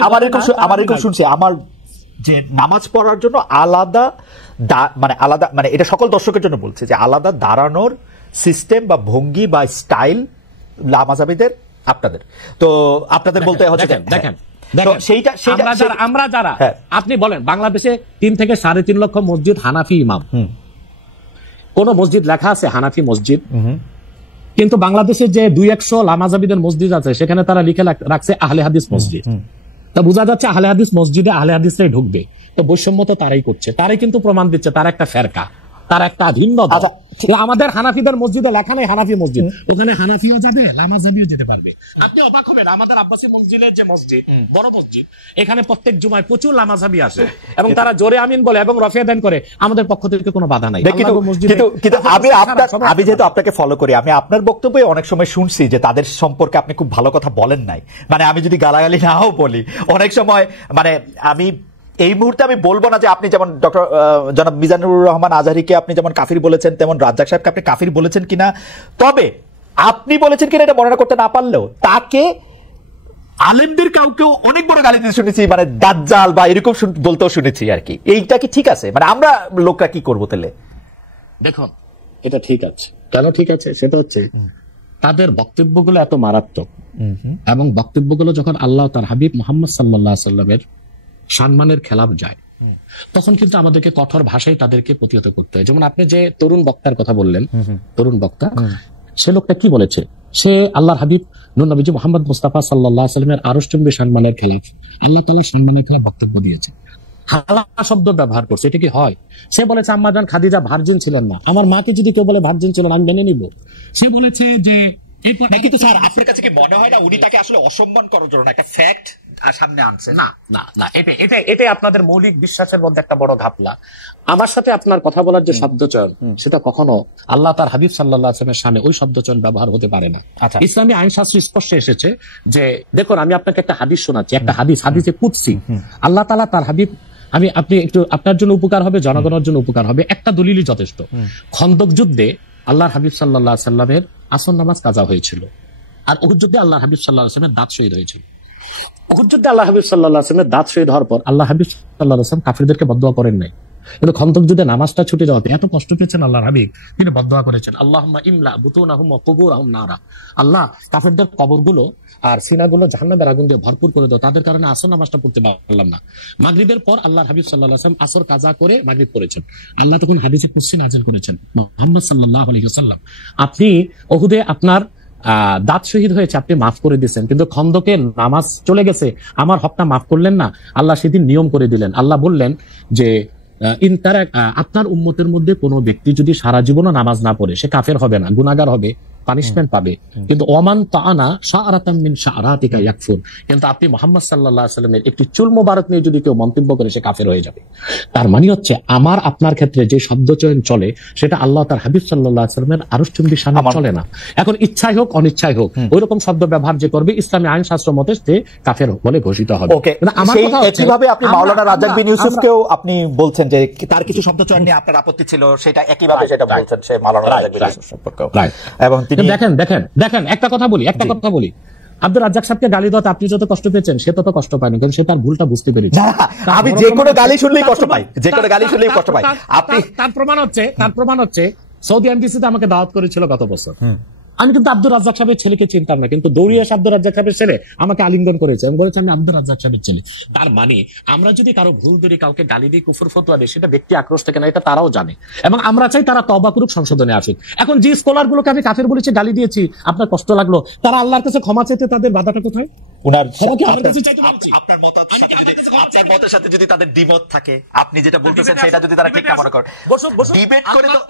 আমার এরকম শুনছি, আমার যে নামাজ পড়ার জন্য আলাদা মানে এটা সকল দর্শকের জন্য বলছে যে আলাদা দাঁড়ানোর সিস্টেম বা ভঙ্গি বা স্টাইল লামাযাবিদের, আপনাদের তো আপনাদের বলতে হচ্ছে দেখেন আমরা যারা আপনি বলেন বাংলাদেশে 3 থেকে 3.5 লক্ষ মসজিদ হানাফি ইমাম, কোন মসজিদ লেখা আছে হানাফি মসজিদ? কিন্তু বাংলাদেশে যে 200 লামাযাবিদের মসজিদ আছে সেখানে তারা লিখে রাখছে আহলে হাদিস মসজিদ। তা বোঝা যাচ্ছে আহলে হাদিস মসজিদে আহলে হাদিসরাই ঢুকবে। তো বৈষম্য তো তারাই করছে, তারাই কিন্তু প্রমাণ দিচ্ছে তারা একটা ফেরকা, তারা একটা ভিন্ন দল। আমাদের হানাফিদের মসজিদে লেখা নেই হানাফি মসজিদ, ওখানে হানাফিও যাবে লামাযাবিও যেতে পারবে। আপনি অবাক হবেন, আমাদের আব্বাসী মসজিদের যে মসজিদ, বড় মসজিদ, এখানে প্রত্যেক জুমায় প্রচুর লামাযাবি আসে এবং তারা জোরে আমিন বলে এবং রফিয়া দান করে, আমাদের পক্ষ থেকে কোনো বাধা নাই। কিন্তু আমি যেহেতু আপনাকে ফলো করি, আমি আপনার বক্তব্যে অনেক সময় শুনছি যে তাদের সম্পর্কে আপনি খুব ভালো কথা বলেন নাই। মানে আমি যদি গালাগালি নাও বলি, অনেক সময় মানে আমি এই মুহূর্তে আমি বলবো না যে আপনি যেমন ডক্টর জনাব মিজানুর রহমান আজহারীকে আপনি যেমন কাফির বলেছেন, তেমন রাজ্জাক সাহেবকে আপনি কাফির বলেছেন কিনা, তবে আপনি বলেছেন কিনা এটা বর্ণনা করতে না পারলেও তাকে আলেমদের কাউকেও অনেক বড় গালি দিতে শুনেছি, মানে দাজ্জাল বা এরকম বলতেও শুনেছি আর কি। এইটা কি ঠিক আছে? মানে আমরা লোকরা কি করবো তাহলে? দেখুন, এটা ঠিক আছে। কেন ঠিক আছে? সেটা হচ্ছে তাদের বক্তব্যগুলো এত মারাত্মক, এবং বক্তব্যগুলো যখন আল্লাহ তার হাবিব মুহাম্মদ সাল্লাল্লাহু আলাইহি সাল্লামের সম্মানের খেলাফ যায়, তখন কিন্তু আমাদেরকে কঠোর ভাষায় তাদেরকে প্রতিহত করতে হয়। যেমন আপনি যে তরুণ বক্তার কথা বললেন, তরুণ বক্তা, সে লোকটা কি বলেছে? সে আল্লাহর হাবিব নূর নবীজি মুহাম্মদ মুস্তাফা সাল্লাল্লাহু আলাইহি সাল্লামের আরশচুম্বী সম্মানের খেলাফ, আল্লাহ তাআলার সম্মানের খেলাফ বক্তব্য দিয়েছে, হালাল শব্দ ব্যবহার করছে। এটা কি হয়? সে বলেছে আম্মা জান খাদিজা ভার্জিন ছিলেন না, আমার মাকে যদি কেউ বলে ভার্জিন ছিলেন আমি মেনে নিব। সে বলেছে যে কিন্তু স্যার আপনার কাছে কি মনে হয় না উনি তাকে আসলে অসম্মান করার জন্য একটা ফ্যাক্ট সামনে আনছে? না না না, এটা আপনাদের মৌলিক বিশ্বাসের মধ্যে একটা বড় ঘাপলা। আমার সাথে আপনার কথা বলার যে শব্দচয়ন, সেটা কখনো আল্লাহ তার হাবিব সাল্লাল্লাহু আলাইহি ওয়াসাল্লামের শানে ওই শব্দচয়ন ব্যবহার হতে পারে না। ইসলামী আইন শাস্ত্র স্পষ্ট এসেছে যে, দেখুন আমি আপনাকে একটা হাদিস শোনাচ্ছি, একটা হাদিসে কুদসি। আল্লাহ তাআলা তার হাবিব, আপনি একটু আপনার জন্য উপকার হবে, জনগণের জন্য উপকার হবে, একটা দলিলই যথেষ্ট। খন্দক যুদ্ধে আল্লাহর হাবিব সাল্লাল্লাহু আলাইহি ওয়াসাল্লামের আসর নামাজ কাজা হয়েছিল, আর উহুদ যুদ্ধে আল্লাহর হাবিব সাল্লাল্লাহু আলাইহি ওয়াসাল্লামের দাঁত শহীদ হয়েছিল। উহুদ যুদ্ধে আল্লাহ হাবিব সাল্লাল্লাহু আলাইহি ওয়াসাল্লামের দাঁত শহীদ হওয়ার পর আল্লাহ হাবিব সাল্লাল্লাহু আলাইহি ওয়াসাল্লাম কাফিরদেরকে বদদুয়া করেন নাই, কিন্তু খন্দক যুদ্ধে নামাজটা ছুটে যাওয়াতে এত কষ্ট পেয়েছেন আল্লাহর হাবিব, তিনি বদদুয়া করেছেন, আল্লাহুম্মা ইমলা বুতুনাহুম ওয়া কুবুরহুম নারা, আল্লাহ কাফিরদের কবরগুলো আর সিনাগুলো জাহান্নামের আগুন দিয়ে ভরপুর করে দাও, তাদের কারণে আসর নামাজটা পড়তে পারলাম না। মাগরিবের পর আল্লাহর হাবিব সাল্লাল্লাহু আলাইহি ওয়াসাল্লাম আসর কাজা করে মাগরিব পড়েছেন। আল্লাহ তখন হাদিসে কুদসি নাযিল করেছেন, মুহাম্মদ সাল্লাল্লাহু আলাইহি ওয়াসাল্লাম আপনি উহুদে আপনার দাঁত শহীদ হয়েছে, আপনি মাফ করে দিয়েছেন, কিন্তু খন্দকে নামাজ চলে গেছে, আমার হকটা মাফ করলেন না। আল্লাহ সেদিন নিয়ম করে দিলেন, আল্লাহ বললেন যে আপনার উম্মতের মধ্যে কোনো ব্যক্তি যদি সারা জীবনও নামাজ না পড়ে, সে কাফের হবে না, গুনাহগার হবে, পানিশমেন্ট পাবে, কিন্তু ওমান তাআনা শাআরাতাম মিন শাআরাতিকা ইয়াকফুর, কিন্তু আপনি মুহাম্মদ সাল্লাল্লাহু আলাইহি ওয়াসাল্লামের একটি চুল মোবারক নিয়ে যদি কেউ মন্তব্য করে, সে কাফের হয়ে যাবে। তার মানে হচ্ছে আমার আপনার ক্ষেত্রে যে শব্দচয়ন চলে, সেটা আল্লাহ তার হাবিব সাল্লাল্লাহু আলাইহি ওয়াসাল্লামের আরশচুম্বী শানে চলে না। এখন ইচ্ছাই হোক অনিচ্ছাই হোক ওইরকম শব্দ ব্যবহার যে করবে, ইসলামী আইন শাস্ত্র মতে সে কাফের বলে ঘোষিত হবে। আমার কথা হচ্ছে কিভাবে আপনি মাওলানা রাজ্জাক বিন ইউসুফকেও আপনি বলছেন যে তার কিছু শব্দচয়ন নিয়ে আপনার আপত্তি ছিল, সেটা একইভাবে সেটা বলছেন সে মাওলানা রাজ্জাক বিন ইউসুফ সম্পর্কেও। এবং তিনি দেখেন একটা কথা বলি, আব্দুর রাজ্জাক সাহেবকে গালি দেওয়াতে আপনি যত কষ্ট পেয়েছেন সে তত কষ্ট পায়নি, কারণ সে তার ভুলটা বুঝতে পেরেছে। আমি যে কোনো গালি শুনলেই কষ্ট পাই, যে কোনো গালি শুনলেই কষ্ট পাই। আপনি তার প্রমাণ হচ্ছে সৌদি এমবিসিতে আমাকে দাওয়াত করেছিল গত বছর, আমি কিন্তু আব্দুর রাজ্জাক সাহেবের ছেলেকে চিনতাম না, কিন্তু দৌড়িয়ে এসে আব্দুর রাজ্জাক সাহেবের ছেলে আমাকে আলিঙ্গন করেছে এবং বলেছে আমি আব্দুর রাজ্জাক সাহেবের ছেলে। তার মানে আমরা যদি কারো ভুল ধরি, কাউকে গালি দিয়ে কুফর ফতোয়া দিই, সেটা ব্যক্তি আক্রোশ থেকে না, এটা তারাও জানে, এবং আমরা চাই তারা তওবা করুক, সংশোধনে আসুক। এখন যে স্কলার গুলোকে আমি কাফের বলেছি, গালি দিয়েছি, আপনার কষ্ট লাগলো, তারা আল্লাহর কাছে ক্ষমা চাইতে তাদের বাধাটা কোথায়? উনার মতের সাথে যদি তাদের দ্বিমত থাকে, আপনি যেটা বলতেছেন সেটা যদি তারা ঠিক না মনে করে, ডিবেট করে তো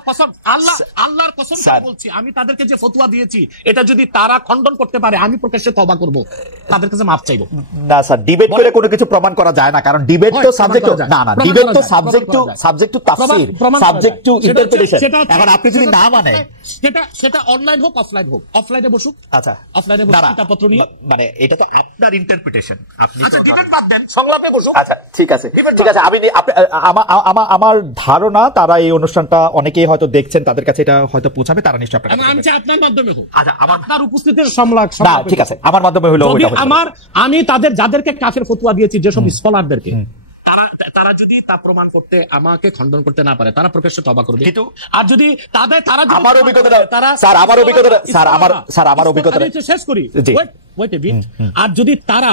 আল্লাহর কসম বলছি, আমি তাদেরকে যে ফতোয়া দিয়েছি এটা যদি তারা খণ্ডন করতে পারে, আমি প্রকাশ্যে তওবা করব, তাদের কাছে মাফ চাইবো। না স্যার, ডিবেট করে কোনো কিছু প্রমাণ করা যায় না, কারণ ডিবেট তো সাবজেক্ট ডিবেট তো subject to Tafsir, subject to interpretation. এখন আপনি যদি না মানে সেটা অনলাইন হোক অফলাইন হোক, অফলাইনে বসুক, আচ্ছা অফলাইনে বসুক কিতাবপত্র নিয়ে, মানে এটা তো আপনার ইন্টারপ্রিটেশন, আপনি ডিবেট বাদ দেন, সংলাপে বসুক। আচ্ছা ঠিক আছে। আমি আমার ধারণা তারা এই অনুষ্ঠানটা অনেকেই হয়তো দেখছেন, তাদের কাছে এটা হয়তো পৌঁছাবে, তারা নিশ্চয়ই আপনার মাধ্যমে হোক। আচ্ছা, আপনার উপস্থিতির সংলাপ, না ঠিক আছে, আমার মাধ্যমে হলো। আমি যাদেরকে কাফের ফতোয়া দিয়েছি, যেসব স্কলারদেরকে, তারা যদি তা প্রমাণ করতে, আমাকে খণ্ডন করতে না পারে, তারা প্রকাশ্যে তওবা করবে। কিন্তু আর যদি তারা আমার অভিজ্ঞতা শেষ করি, আর যদি তারা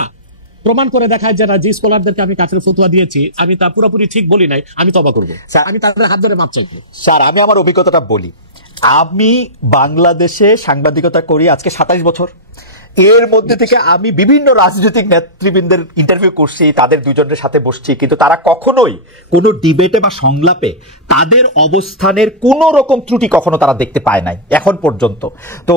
প্রমাণ করে দেখায় যে যে স্কলারদেরকে আমি কাফের ফতোয়া দিয়েছি আমি তা পুরোপুরি ঠিক বলি নাই, আমি তওবা করব, আমি তাদের হাত ধরে মাপ চাইবো। স্যার আমি আমার অভিজ্ঞতাটা বলি, আমি বাংলাদেশে সাংবাদিকতা করি আজকে 27 বছর। এর মধ্যে থেকে আমি বিভিন্ন রাজনৈতিক নেতৃবৃন্দের ইন্টারভিউ করছি, তাদের দুজনের সাথে বসছি, কিন্তু তারা কখনোই কোনো ডিবেটে বা সংলাপে তাদের অবস্থানের কোনো রকম ত্রুটি কখনো তারা দেখতে পায় নাই এখন পর্যন্ত। তো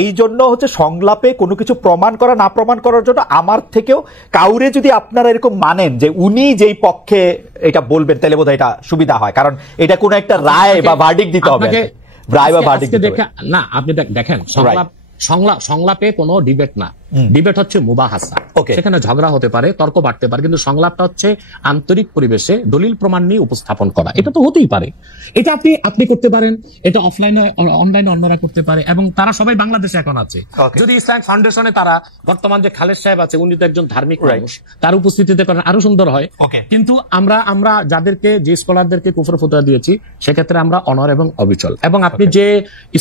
এই জন্য হচ্ছে সংলাপে কোনো কিছু প্রমাণ করা না প্রমাণ করার জন্য আমার থেকেও কাউরে যদি আপনারা এরকম মানেন যে উনি যেই পক্ষে এটা বলবেন, তাহলে বোধহয় এটা সুবিধা হয়, কারণ এটা কোনো একটা রায় বা ভার্ডিক্ট দিতে হবে, রায় বা ভার্ডিক্ট দিতে হবে না। আপনি দেখেন সংলাপে কোনো ডিবেট না, ডিবেট হচ্ছে মুবাহাসা, সেখানে ঝগড়া হতে পারে, তর্ক বাড়তে পারে, কিন্তু সংলাপটা হচ্ছে আন্তরিক পরিবেশে দলিল প্রমাণ নিয়ে উপস্থাপন করা। এটা তো হতেই পারে, এটা আপনি করতে পারেন, এটা অফলাইনে অনলাইনে অন্যরা করতে পারে, এবং তারা সবাই বাংলাদেশে এখন আছে। যদি ইসলামিক ফাউন্ডেশনে তারা বর্তমান যে খালেদ সাহেব আছে, উনি তো একজন ধার্মিক মানুষ, তার উপস্থিতিতে করেন আরো সুন্দর হয়। কিন্তু আমরা যাদেরকে, যে স্কলারদেরকে কুফর ফতোয়া দিয়েছি, সেক্ষেত্রে আমরা অনর এবং অবিচল। এবং আপনি যে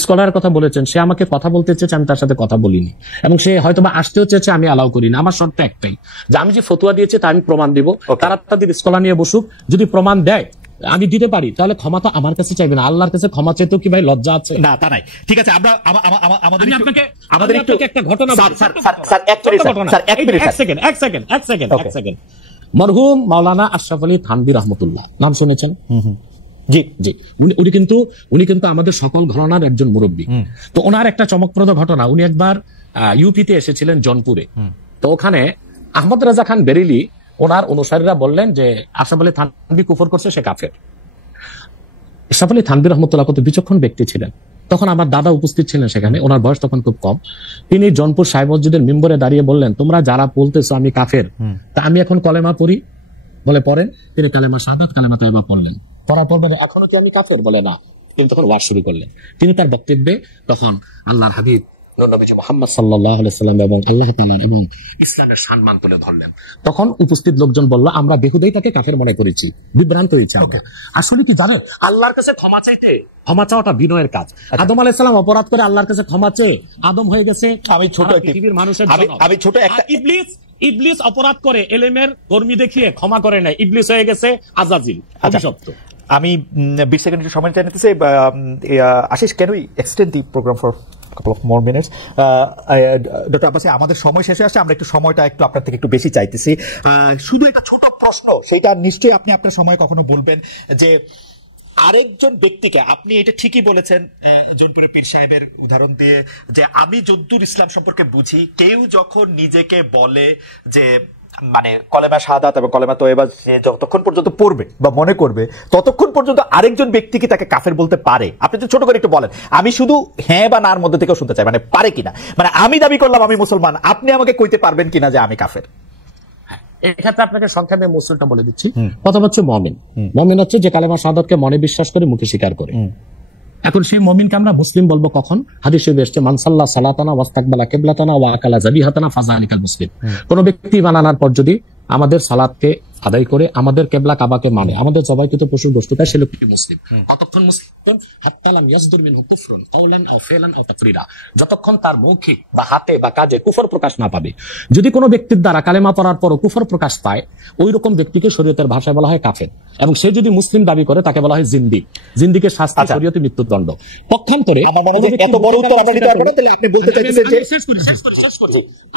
স্কলারের কথা বলেছেন, সে আমাকে কথা বলতে চেয়েছে, আমি তার সাথে কথা বলিনি, এবং সে হয়তো বা আসতেও চেয়েছে, আমি অ্যালাউ করি না। আমার শর্ত একটাই, যে আমি যে ফতোয়া দিয়েছি তা আমি প্রমাণ দিব, তারা তাদের স্কলার নিয়ে বসুক, যদি প্রমাণ দেয় আমি দিতে পারি, তাহলে ক্ষমা তো আমার কাছে চাইবে না, আল্লাহর কাছে ক্ষমা চাইতেও কি ভাই লজ্জা আছে? না, তা নাই। ঠিক আছে, আমরা আমাদের একটা ঘটনা, এক সেকেন্ড। মরহুম মাওলানা আশরাফ আলী থানভী রহমতুল্লাহ, নাম শুনেছেন? জি জি, উনি কিন্তু আমাদের সকল ঘরানার একজন মুরব্বী। তো ওনার একটা চমকপ্রদ ঘটনা, উনি একবার ইউপিতে এসেছিলেন জনপুরে। তো ওখানে আহমদ রাজা খান বেরেলি, ওনার অনুসারীরা বললেন যে আশরাফ আলী থানভী কুফর করছে, সে কাফের। আশরাফ আলী থানভী রহমতুল্লাহ কত বিচক্ষণ ব্যক্তি ছিলেন। তখন আমার দাদা উপস্থিত ছিলেন সেখানে, ওনার বয়স তখন খুব কম। তিনি জনপুর সাহেব মসজিদের মিম্বরে দাঁড়িয়ে বললেন, তোমরা যারা বলতেছো আমি কাফের, তা আমি এখন কলেমা পড়ি। বলে পড়েন। তিনি কালেমা শাহাদাত, কালেমা তাইবা পড়লেন। পড়ার পর বলে, এখনো কি আমি কাফের? বলে না। তিনি তখন ওয়াজ শুরু করলেন। তিনি তার বক্তব্যে তখন আল্লাহর হাবিব নবী মুহাম্মদ সাল্লাল্লাহু আলাইহি সাল্লাম এবং আল্লাহ তাআলা এবং ইসলামের সম্মান তুলে ধরলেন। তখন উপস্থিত লোকজন বলল, আমরা বেহুদাই তাকে কাফের মনে করেছি, বিভ্রান্ত হয়েছে। আসলে কি জানেন, আল্লাহর কাছে ক্ষমা চাইতে, ক্ষমা চাওয়াটা বিনয়ের কাজ। আদম আলাইহিস সালাম অপরাধ করে আল্লাহর কাছে ক্ষমা চেয়ে আদম হয়ে গেছে পৃথিবীর মানুষের ইবলিস অপরাধ করে এলেমের কর্মী দেখিয়ে ক্ষমা করে নাই, ইবলিস হয়ে গেছে আজাজিল, অভিশপ্ত। আমি 20 সেকেন্ড সময় চাই নিতেছি। Ashish, can we extend the programme for couple of more minutes? Doctor Abbasi, আমাদের সময় শেষে আসছে, আমরা একটু সময়টা একটু আপনার থেকে একটু বেশি চাইতেছি। শুধু একটা ছোট প্রশ্ন, সেটা নিশ্চয়ই আপনি আপনার সময় কখনো বলবেন, যে আরেকজন ব্যক্তিকে, আপনি এটা ঠিকই বলেছেন জোনপুরের পীর সাহেবের উদাহরণ দিয়ে, যে আমি যদ্দূর ইসলাম সম্পর্কে বুঝি, কেউ যখন নিজেকে বলে যে মানে কলেমা শাহাদাত এবং কলেমা তয়বা সে যতক্ষণ পর্যন্ত পড়বে বা মনে করবে, ততক্ষণ পর্যন্ত আরেকজন ব্যক্তি কি তাকে কাফের বলতে পারে? আপনি তো ছোট করে একটু বলেন, আমি শুধু হ্যাঁ বা নার মধ্যে থেকেও শুনতে চাই, মানে পারে কিনা। মানে আমি দাবি করলাম আমি মুসলমান, আপনি আমাকে কইতে পারবেন কিনা যে আমি কাফের? এক্ষেত্রে আপনাকে সংক্ষেপে মৌসুলটা বলে দিচ্ছি। প্রথম হচ্ছে মুমিন। মুমিন হচ্ছে যে কালেমা শাহাদাতকে মনে বিশ্বাস করে, মুখে স্বীকার করে। এখন সেই মুমিনকে আমরা মুসলিম বলবো কখন? হাদিসে এসেছে, মান সাল্লা সালাতানা ওয়াস্তাকবালা কিবলাতানা ওয়া আকালা যাবিহাতানা ফাযালিকাল মুসলিম। কোন ব্যক্তি ঈমান আনার পর যদি আমাদের সালাতকে আদায় করে, আমাদের কেবলা কাবাকে মানে, আমাদের জবাইকৃত পশু গোশত খায়, সে লোকটি মুসলিম। কতক্ষণ মুসলিম? হাত্তা লাম ইয়াসদুর মিনহু কুফরুন কাওলান আও ফি'লান আও তাকরিরা, যতক্ষণ তার মৌখিক বা হাতে বা কাজে কুফর প্রকাশ না পাবে। যদি কোনো ব্যক্তির দ্বারা কালেমা পড়ার পরও কুফর প্রকাশ পায়, ওই রকম ব্যক্তিকে শরীয়তের ভাষায় বলা হয় কাফের। এবং সে যদি মুসলিম দাবি করে, তাকে বলা হয় জিন্দিক। জিন্দিকের শাস্তি শরীয়তে মৃত্যুদণ্ড। পক্ষান্তরে এত বড় উত্তর আপনি দিতে পারবেন না, তাহলে আপনি বলতে চাইছেন যে শেষ করি।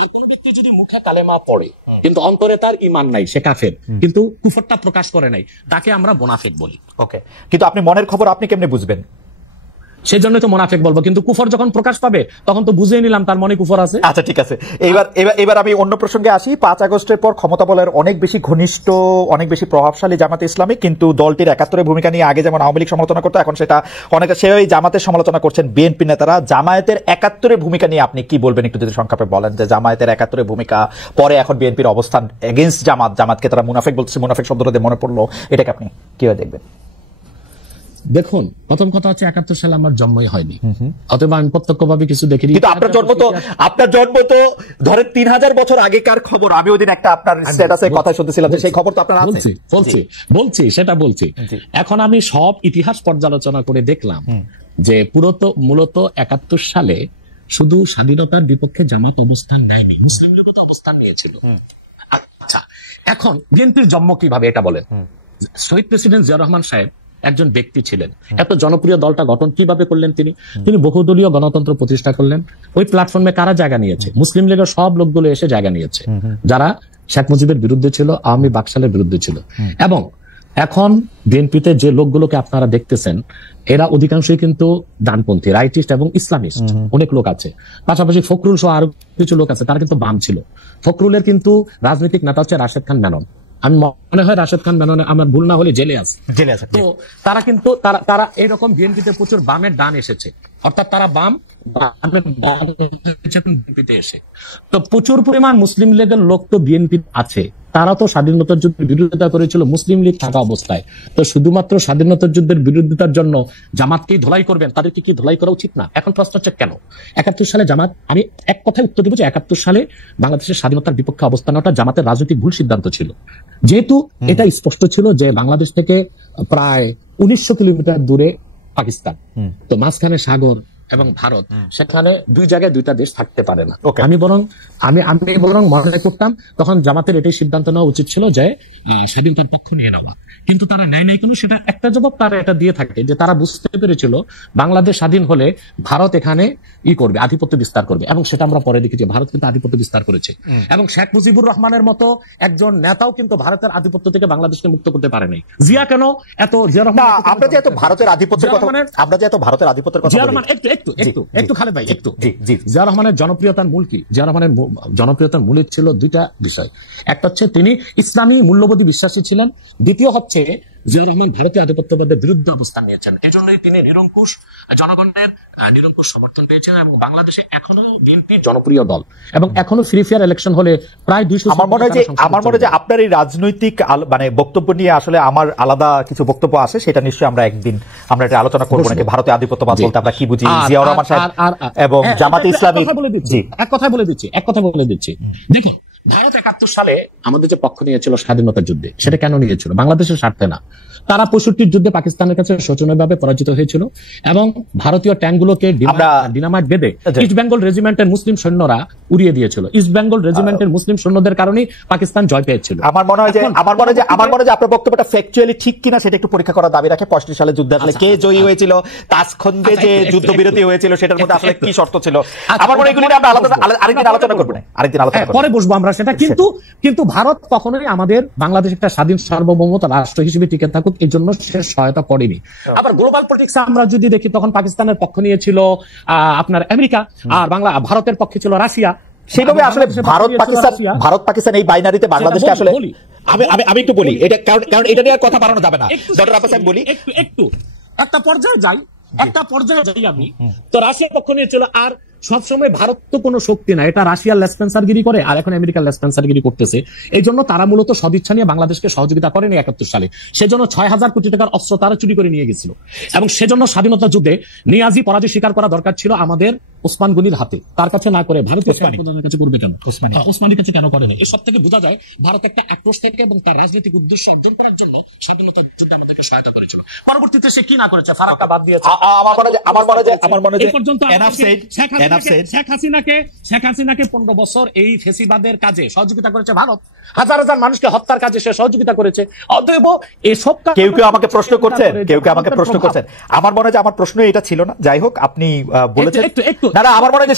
আর কোন ব্যক্তি যদি মুখে কালেমা পড়ে কিন্তু অন্তরে তার ঈমান নাই, সে কাফের, কিন্তু কুফরটা প্রকাশ করে নাই, তাকে আমরা মুনাফিক বলি। ওকে, কিন্তু আপনি মনের খবর আপনি কেমনে বুঝবেন? সেজন্য তো মুনাফিক বলবো, কিন্তু কুফর যখন প্রকাশ পাবে তখন তো বুঝেই নিলাম তার মনে কুফর আছে। আচ্ছা, ঠিক আছে। এবার আমি অন্য প্রসঙ্গে আসি। 5 আগস্টের পর ক্ষমতা বলের অনেক বেশি ঘনিষ্ঠ, অনেক বেশি প্রভাবশালী জামাতে ইসলামী, কিন্তু দলটির 71-এর ভূমিকা নিয়ে আগে যেমন আওয়ামী লীগ সমালোচনা করতো, এখন সেটা অনেকে সেই জামাতের সমালোচনা করছেন বিএনপি নেতারা। জামায়াতের 71-এর ভূমিকা নিয়ে আপনি কি বলবেন, একটু যদি সংক্ষেপে বলেন, যে জামায়াতের 71-এর ভূমিকা পরে এখন বিএনপির অবস্থান এগেইনস্ট জামাতকে তারা মুনাফিক বলছে, মুনাফিক শব্দটা দিয়ে মনে পড়লো, এটাকে আপনি কিভাবে দেখবেন? দেখুন, প্রথম কথা হচ্ছে 71 সালে আমার জন্মই হয়নি, অথবা আমি প্রত্যক্ষভাবে কিছু দেখিনি। কিন্তু আপনার জন্ম তো ধরেন 3000 বছর আগেকার খবর। আমি ওইদিন একটা আপনার স্ট্যাটাসে কথা শুনতেছিলাম, যে সেই খবর তো আপনার আছে। বলছি। এখন আমি সব ইতিহাস পর্যালোচনা করে দেখলাম যে মূলত 71 সালে শুধু স্বাধীনতার বিপক্ষে জামাত অবস্থান নেয়নি, মুসলিম লীগও তো অবস্থান নিয়েছিল। আচ্ছা, এখন বিএনপির জন্ম কিভাবে এটা বলেন। শহীদ প্রেসিডেন্ট জিয়া রহমান সাহেব একজন ব্যক্তি ছিলেন। এত জনপ্রিয় দলটা গঠন কিভাবে করলেন? তিনি বহুদলীয় গণতন্ত্র প্রতিষ্ঠা করলেন। ওই প্ল্যাটফর্মে কারা জায়গা নিয়েছে? মুসলিম লীগের সব লোকগুলো এসে জায়গা নিয়েছে, যারা শেখ মুজিবের বিরুদ্ধে ছিল, আওয়ামী বাকশালের বিরুদ্ধে ছিল। এবং এখন বিএনপিতে যে লোকগুলোকে আপনারা দেখতেছেন, এরা অধিকাংশই কিন্তু ডানপন্থী, রাইটিস্ট এবং ইসলামিস্ট অনেক লোক আছে। পাশাপাশি ফখরুল সহ আরো কিছু লোক আছে, তারা কিন্তু বাম ছিল। ফখরুলের কিন্তু রাজনৈতিক নেতা হচ্ছে রাশেদ খান মেনন। আমি মনে হয় রাশেদ খান মেনন, আমার ভুল না হলে জেলে আছে। তো তারা কিন্তু তারা এইরকম বিএনপিতে প্রচুর বামের ডান এসেছে, অর্থাৎ তারা বাম এসে তো প্রচুর পরিমাণ মুসলিম লীগের লোক তো বিএনপি আছে, তারা তো স্বাধীনতার যুদ্ধের বিরোধিতা করেছিল মুসলিম লীগ থাকা অবস্থায়। তো শুধুমাত্র স্বাধীনতার যুদ্ধের বিরোধিতার জন্য জামাতকেই ধোলাই করবেন, তাদেরকে কি ধোলাই করা উচিত না? এখন প্রশ্ন হচ্ছে কেন 71 সালে জামাত, আমি এক কথায় উত্তর দিব যে 71 সালে বাংলাদেশের স্বাধীনতার বিপক্ষে অবস্থান নেওয়াটা জামাতের রাজনৈতিক ভুল সিদ্ধান্ত ছিল। যেহেতু এটা স্পষ্ট ছিল যে বাংলাদেশ থেকে প্রায় 1900 কিলোমিটার দূরে পাকিস্তান, তো মাঝখানে সাগর এবং ভারত, সেখানে দুই জায়গায় দুইটা দেশ থাকতে পারে না। আমি বরং মনে করতাম তখন জামাতের এটাই সিদ্ধান্ত নেওয়া উচিত ছিল যে স্বাধীনতার পক্ষ নিয়ে নেওয়া, কিন্তু তারা নেয় নাই। কোনো সেটা একটা জবাব তারা এটা দিয়ে থাকে যে তারা বুঝতে পেরেছিল বাংলাদেশ স্বাধীন হলে ভারত এখানে করবে, আধিপত্য বিস্তার করবে, এবং সেটা আমরা পরে দেখেছি ভারত কিন্তু আধিপত্য বিস্তার করেছে। এবং শেখ মুজিবুর রহমানের মতো একজন নেতাও কিন্তু ভারতের আধিপত্য থেকে বাংলাদেশকে মুক্ত করতে পারে নাই। জিয়া কেন এত, জিয়া রহমান আমরা যে এত ভারতের আধিপত্যের কথা, আমরা যে এত ভারতের আধিপত্যের কথা, জিয়া রহমান একটু খালেদ ভাই একটু, জিয়া রহমানের জনপ্রিয়তার মূল কি? জিয়া রহমানের জনপ্রিয়তার মূলে ছিল দুইটা বিষয়। একটা হচ্ছে তিনি ইসলামী মূল্যবোধী বিশ্বাসী ছিলেন, দ্বিতীয় হচ্ছে জিয়া রহমান ভারতীয় আধিপত্যবাদের বিরুদ্ধে অবস্থান নিয়েছেন, এজন্যই তিনি নিরঙ্কুশ জনগণের নিরঙ্কুশ সমর্থন পেয়েছেন। এবং বাংলাদেশে এখনো বিএনপি জনপ্রিয় দল, এবং এখনো ফ্রি ফেয়ার ইলেকশন হলে প্রায় 200। আমার মনে হয় যে আপনার এই রাজনৈতিক মানে বক্তব্য নিয়ে আসলে আমার আলাদা কিছু বক্তব্য আছে, সেটা নিশ্চয়ই আমরা একদিন আমরা এটা আলোচনা করবো নাকি, ভারতীয় আধিপত্যবাদ বলতে আমরা কি বুঝি, জিয়াউর রহমান সাহেব এবং জামাতে ইসলামী। এক কথা বলে দিচ্ছি, দেখুন ভারত 71 সালে আমাদের যে পক্ষ নিয়েছিল স্বাধীনতার যুদ্ধে, সেটা কেন নিয়েছিল? বাংলাদেশের স্বার্থে না। তারা 65 যুদ্ধে পাকিস্তানের কাছে শোচনীয়ভাবে পরাজিত হয়েছিল, এবং ভারতীয় ট্যাঙ্কগুলোকে ডিনামাইট বেঁধে ইস্ট বেঙ্গল রেজিমেন্টের মুসলিম সৈন্যরা উড়িয়ে দিয়েছিল। ইস্ট বেঙ্গল রেজিমেন্টের মুসলিম সৈন্যদের কারণেই পাকিস্তান জয় পেয়েছিল। আমার মনে হয় যে আপনার বক্তব্যটা ফ্যাকচুয়ালি ঠিক কিনা সেটা একটু পরীক্ষা করার দাবি রাখে। 65 সালে যুদ্ধে আসলে কে জয়ী হয়েছিল, তাসখন্দে যে যুদ্ধবিরতি হয়েছিল সেটার মধ্যে আসলে কি শর্ত ছিল, আমার মনে হয় এগুলো আমরা আরেকদিন আলোচনা করব, পরে বসবো আমরা সেটা। কিন্তু ভারত কখনোই আমাদের বাংলাদেশ একটা স্বাধীন সার্বভৌমত রাষ্ট্র হিসেবে টিকে থাকুক এই জন্য সে সহায়তা করেনি। আবার গ্লোবাল পলিটিক্স আমরা যদি দেখি, তখন পাকিস্তানের পক্ষ নিয়েছিল আপনার আমেরিকা, আর ভারতের পক্ষে ছিল রাশিয়া। সেইভাবে আসলে ভারত পাকিস্তান এই বাইনারিতে বাংলাদেশকে আসলে আমি একটু বলি, এটা কারণ এটা নিয়ে কথা বাড়ানো যাবে না। ডক্টর আব্বাস আমি বলি একটু একটা পর্যায়ে যাই আমি। তো রাশিয়ার পক্ষ নিয়েছিল, আর সবসময় ভারত তো কোনো শক্তি না, এটা রাশিয়ার লেসপেন্সারগিরি করে, আর এখন আমেরিকার লেসপেন্সারগিরি করতেছে। এই জন্য তারা মূলত সদিচ্ছা নিয়ে বাংলাদেশকে সহযোগিতা করেনি 71 সালে। সেজন্য 6000 কোটি টাকার অস্ত্র তারা চুরি করে নিয়ে গেছিল, এবং সেজন্য স্বাধীনতা যুদ্ধে নিয়াজি পরাজয় স্বীকার করা দরকার ছিল আমাদের ওসমান গনির হাতে, তার কাছে না করে ভারতীয় সেনাপ্রধানের কাছে করবে কেন? ওসমানীর কাছে কেন করে না? এসব থেকে বোঝা যায় ভারত একটা আক্রোশ থেকে এবং তার রাজনৈতিক উদ্দেশ্য অর্জন করার জন্য স্বাধীনতা যুদ্ধে আমাদেরকে সহায়তা করেছিল। পরবর্তীতে সে কি না করেছে? ফারাক্কা বাদ দিয়েছে। আমার মনে হয় শেখ হাসিনাকে 15 বছর এই ফেসিবাদের কাজে সহযোগিতা করেছে ভারত, হাজার হাজার মানুষকে হত্যার কাজে সে সহযোগিতা করেছে। অতএব এসব কেউ আমাকে প্রশ্ন করছেন, আমার মনে হয় যে আমার প্রশ্ন এটা ছিল না। যাই হোক, আপনি বলেছেন আমার মনে হয় যে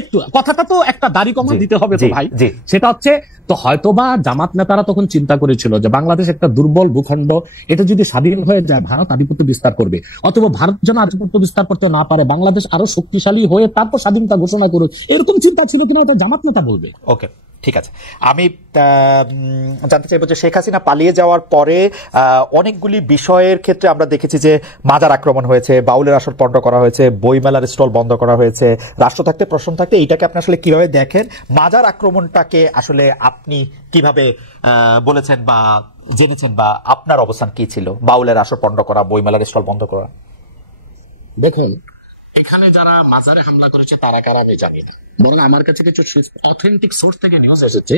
একটু কথাটা তো একটা দাড়ি কমা দিতে হবে তো ভাই। সেটা হচ্ছে, তো হয়তোবা জামাত নেতারা তখন চিন্তা করেছিল যে বাংলাদেশ একটা দুর্বল ভূখণ্ড, এটা যদি স্বাধীন হয়ে যায় ভারত আধিপত্য বিস্তার করবে, অথবা ভারত যেন আধিপত্য বিস্তার করতে না পারে, বাংলাদেশ আরো শক্তিশালী হয়ে তারপর স্বাধীনতা ঘোষণা করুক, এরকম চিন্তা ছিল কিনা ওটা জামাত নেতা বলবে। ওকে, ঠিক আছে। আমি জানতে চাইবো যে শেখ হাসিনা পালিয়ে যাওয়ার পরে অনেকগুলি বিষয়ের ক্ষেত্রে আমরা দেখেছি যে মাজার আক্রমণ হয়েছে, বাউলের আসর পণ্ড করা হয়েছে, বইমেলার স্টল বন্ধ করা হয়েছে, রাষ্ট্র থাকতে প্রশ্ন থাকতে। এইটাকে আপনি আসলে কিভাবে দেখেন? মাজার আক্রমণটাকে আসলে আপনি কিভাবে বলেছেন বা জেনেছেন, বা আপনার অবস্থান কি ছিল? বাউলের আসর পণ্ড করা, বইমেলার স্টল বন্ধ করা। দেখুন, এখানে যারা মাজারে হামলা করেছে তারা কারা আমি জানি না, বরং আমার কাছে কিছু অথেন্টিক সোর্স থেকে নিউজ এসেছে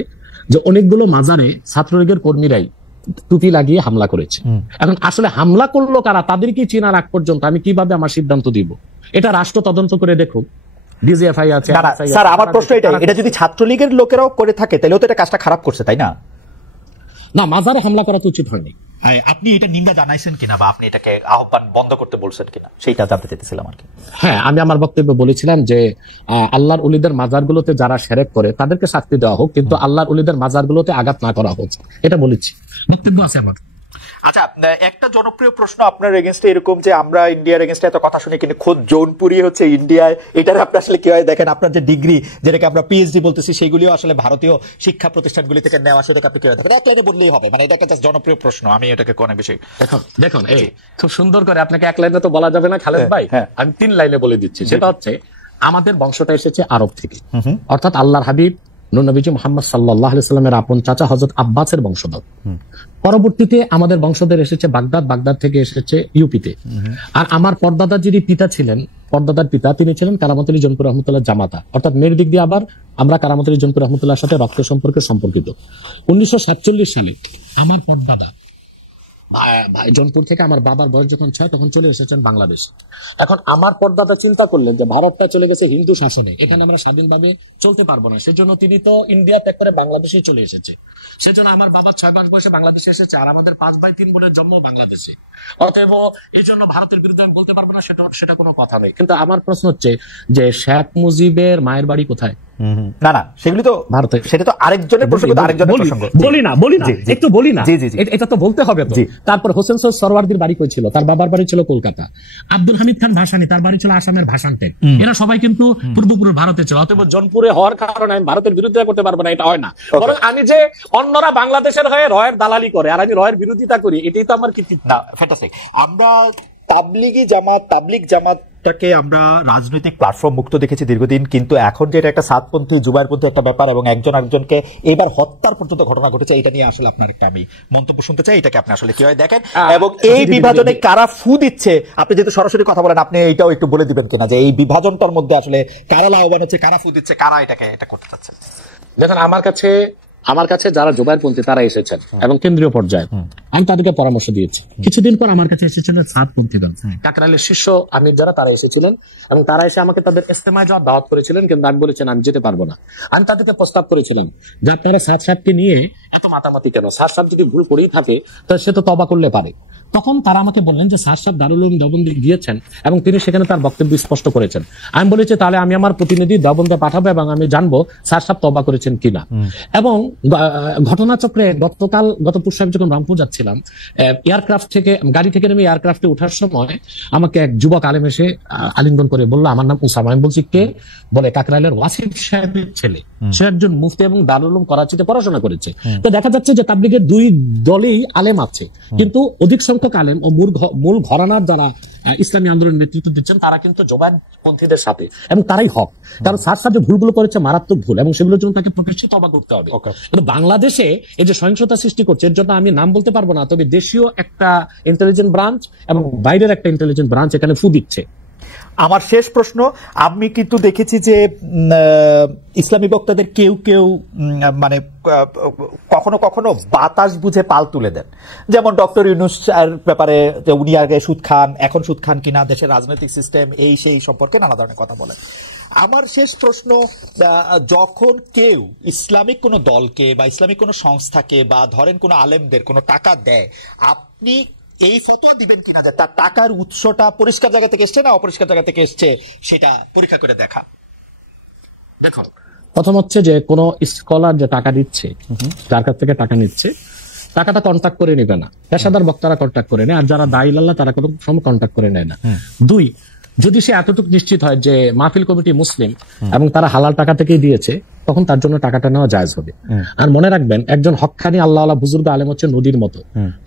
যে অনেকগুলো মাজারে ছাত্রলীগের কর্মীরাই টুপি লাগিয়ে হামলা করেছে। এখন আসলে হামলা করলো কারা, তাদেরকে চেনার আগ পর্যন্ত আমি কিভাবে আমার সিদ্ধান্ত দিব? এটা রাষ্ট্র তদন্ত করে দেখুক। ডিজিএফআই আছে। স্যার, আমার প্রশ্ন এটা যদি ছাত্রলীগের লোকেরাও করে থাকে তাহলেও তো এটা কাজটা খারাপ করছে, তাই না? না, মাজারে হামলা করা তো উচিত হয়নি। আপনি এটা নিন্দা জানাইছেন কিনা, বা আপনি এটাকে আহ্বান বন্ধ করতে বলছেন কিনা, সেইটা জানতে চাইতেছিলাম আর কি। হ্যাঁ, আমি আমার বক্তব্যে বলেছিলাম যে আল্লাহর ওলিদের মাজারগুলোতে যারা শিরক করে তাদেরকে শাস্তি দেওয়া হোক, কিন্তু আল্লাহর ওলিদের মাজারগুলোতে আঘাত না করা হোক, এটা বলেছি, বক্তব্য আছে আমার। আচ্ছা, একটা জনপ্রিয় প্রশ্ন আপনার এগেনস্টে এরকম যে আমরা ইন্ডিয়ার এগেনস্টে এত কথা শুনি, কিন্তু খোদ জৌনপুরি হচ্ছে ইন্ডিয়ায়, এটার আপনি আসলে কিভাবে দেখেন? আপনার যে ডিগ্রি, যেটাকে আমরা পিএইচডি বলতেছি, সেগুলিও আসলে ভারতীয় শিক্ষা প্রতিষ্ঠানগুলি থেকে নেওয়া, সেটাকে আপনি কিভাবে দেখেন? এক লাইনে বললেই হবে, মানে এটা একটা জনপ্রিয় প্রশ্ন, আমি এটাকে অনেক বেশি। দেখুন এই খুব সুন্দর করে, আপনাকে এক লাইনে তো বলা যাবে না খালেদ ভাই, আমি 3 লাইনে বলে দিচ্ছি। সেটা হচ্ছে আমাদের বংশটা এসেছে আরব থেকে, অর্থাৎ আল্লাহর হাবিব নবীজি মুহাম্মদ সাল্লাল্লাহু আলাইহি সাল্লামের আপন চাচা হযরত আব্বাসের বংশধর। পরবর্তীতে আমাদের বংশধর এসেছে বাগদাদ, বাগদাদ থেকে এসেছে ইউপিতে। আর আমার পরদাদার যিনি পিতা ছিলেন, পরদাদার পিতা, তিনি ছিলেন কারামত আলী জনপুর রহমতুল্লাহ জামাতা, অর্থাৎ মেয়ের দিক দিয়ে আবার আমরা কারামত আলী জনপুর রহমতুল্লাহর সাথে রক্ত সম্পর্কে সম্পর্কিত। 1947 সালে আমার পরদাদা জনপুর থেকে, আমার বাবার বয়স যখন 6 তখন চলে এসেছেন বাংলাদেশ। এখন আমার পরদাদা চিন্তা করলেন যে ভারতটা চলে গেছে হিন্দু শাসনে, এখানে আমরা স্বাধীনভাবে চলতে পারবো না, সেজন্য তিনি তো ইন্ডিয়া ত্যাগ করে বাংলাদেশে চলে এসেছে। সেজন্য আমার বাবা 6 মাস বয়সে বাংলাদেশে এসেছে, আর আমাদের 5 ভাই 3 বোনের জন্ম বাংলাদেশে। অতএব এই জন্য ভারতের বিরুদ্ধে আমি বলতে পারবো না, সেটা কোনো কথা নেই। কিন্তু আমার প্রশ্ন হচ্ছে যে শেখ মুজিবের মায়ের বাড়ি কোথায়? না না, সেগুলি তো ভারতে, সেটা তো আরেকজনের প্রসঙ্গ, আরেকজনের প্রসঙ্গ। বলি না একটু বলি না, এটা তো বলতে হবে তো। তারপর হোসেন সৈয়দ সরওয়ার্দীর বাড়ি কই ছিল? তার বাবার বাড়ি ছিল কলকাতা। আব্দুল হামিদ খান ভাসানী, তার বাড়ি ছিল আসামের ভাসানটেক। এরা সবাই কিন্তু পূর্বপুরুষ ভারতে ছিল। অতএব জনপুরে হওয়ার কারণে আমি ভারতের বিরুদ্ধে করতে পারবো না, এটা হয় না। বরং আমি যে অন্যরা বাংলাদেশের হয়ে রয়ের দালালি করে আর আমি রয়ের বিরোধিতা করি, এটাই তো আমার কৃতিত্ব। না, ফ্যান্টাস্টিক। আমরা তাবলিগ জামাতটাকে আমরা রাজনৈতিক প্ল্যাটফর্ম মুক্ত দেখেছি দীর্ঘদিন, কিন্তু এখন যে এটা একটা সাতপন্থী জুবাইরপন্থী একটা ব্যাপার এবং একজন একজনকে এবার হত্যার পর্যন্ত ঘটনা ঘটেছে, এটা নিয়ে আসলে আপনার একটা আমি মন্তব্য শুনতে চাই। এটাকে আপনি আসলে কিভাবে দেখেন এবং এই বিভাজনে কারা ফু দিচ্ছে? আপনি যেহেতু সরাসরি কথা বলেন, আপনি এইটাও একটু বলে দিবেন কিনা যে এই বিভাজনটার মধ্যে আসলে কারা লাভবান হচ্ছে, কারা ফু দিচ্ছে, কারা এটা করতে চাচ্ছে? দেখেন, আমার কাছে যারা জুবাইরপন্থী তারা এসেছেন এবং কেন্দ্রীয় পর্যায়ে আমি তাদেরকে পরামর্শ দিয়েছি। কিছুদিন পর আমার কাছে এসেছিলেন সাতপন্থীগণ, কাকরাইলের শীর্ষ আমির যারা, তারা এসেছিলেন এবং তারা এসে আমাকে তাদের ইস্তেমায় যাওয়ার দাওয়াত করেছিলেন, কিন্তু আমি বলেছেন আমি যেতে পারবো না। আমি তাদেরকে প্রস্তাব করেছিলাম যে আপনারা সাদ সাহেবকে নিয়ে এত মাতামাতি কেন? সাদ সাহেব যদি ভুল করেই থাকে তাহলে সে তো তওবা করলে পারে। তখন তারা আমাকে বললেন যে সাদ সাহেব দারুল উলুম দেওবন্দে গিয়েছেন এবং তিনি সেখানে তার বক্তব্য স্পষ্ট করেছেন। আমি বলেছি তাহলে আমি আমার প্রতিনিধি দেওবন্দে পাঠাবো এবং আমি জানবো সাদ সাহেব তওবা করেছেন কিনা। এবং ঘটনাচক্রে গত পুরসভায় যখন রংপুর যাচ্ছিলাম, এয়ারক্রাফট থেকে, গাড়ি থেকে নেমে এয়ারক্রাফটে ওঠার সময় আমাকে এক যুবক আলেম এসে আলিঙ্গন করে বললো আমার নাম উসামা। আমি বলছি কে? বলে কাকরাইলের ওয়াসিফ সাহেবের ছেলে, সে একজন মুফতি এবং দারুল উলুম করাচিতে পড়াশোনা করেছে। তো দেখা যাচ্ছে যে তাবলিগের দুই দলেই আলেম আছে, কিন্তু অধিক সংখ্যক আলেম ও মূল ঘরানার যারা ইসলামী আন্দোলনের নেতৃত্ব দিচ্ছেন তারা কিন্তু জুবাইরপন্থীদের সাথে, এবং তারাই হক। কারণ সাদ সাহেব যে ভুলগুলো করেছে মারাত্মক ভুল, এবং সেগুলোর জন্য তাকে প্রকাশ্যে তওবা করতে হবে। কিন্তু বাংলাদেশে এই যে সহিংসতা সৃষ্টি করছে, এর জন্য আমি নাম বলতে পারবো না, তবে দেশীয় একটা ইন্টেলিজেন্ট ব্রাঞ্চ এবং বাইরের একটা ইন্টেলিজেন্ট ব্রাঞ্চ এখানে ফু দিচ্ছে। আমার শেষ প্রশ্ন, আমি কিন্তু দেখেছি যে ইসলামী বক্তাদের কেউ কেউ মানে কখনো কখনো বাতাস বুঝে পাল তুলে দেন, যেমন ডক্টর ইউনূস এর ব্যাপারে যে উনি আগে সুদ খান, এখন সুদ খান কিনা, দেশের রাজনৈতিক সিস্টেম এই সেই সম্পর্কে নানা ধরনের কথা বলেন। আমার শেষ প্রশ্ন, যখন কেউ ইসলামিক কোনো দলকে বা ইসলামিক কোনো সংস্থাকে বা ধরেন কোনো আলেমদের কোনো টাকা দেয়, আপনি এই ফতোয়া দিবেন কিনা যে তার টাকার উৎসটা পরিষ্কার জায়গা থেকে এসছে না অপরিষ্কার জায়গা থেকে এসছে, সেটা পরীক্ষা করে দেখা? দেখো, প্রথম হচ্ছে যে কোনো স্কলার যে টাকা দিচ্ছে, যার কাছ থেকে টাকা নিচ্ছে, টাকাটা কন্ট্যাক্ট করে নেবে না, পেশাদার বক্তারা কন্ট্যাক্ট করে নেয়, আর যারা দায়ী আল্লাহ তারা কোনো সময় কন্ট্যাক্ট করে নেয় না। 2, যদি সে এতটুকু নিশ্চিত হয় যে মাহফিল কমিটি মুসলিম এবং তারা হালাল টাকা থেকেই দিয়েছে, তখন তার জন্য টাকাটা নেওয়া জায়েজ হবে। আর মনে রাখবেন, একজন হক্কানি আল্লাহ আল্লাহ বুজুর্গ আলেম হচ্ছে নদীর মতো।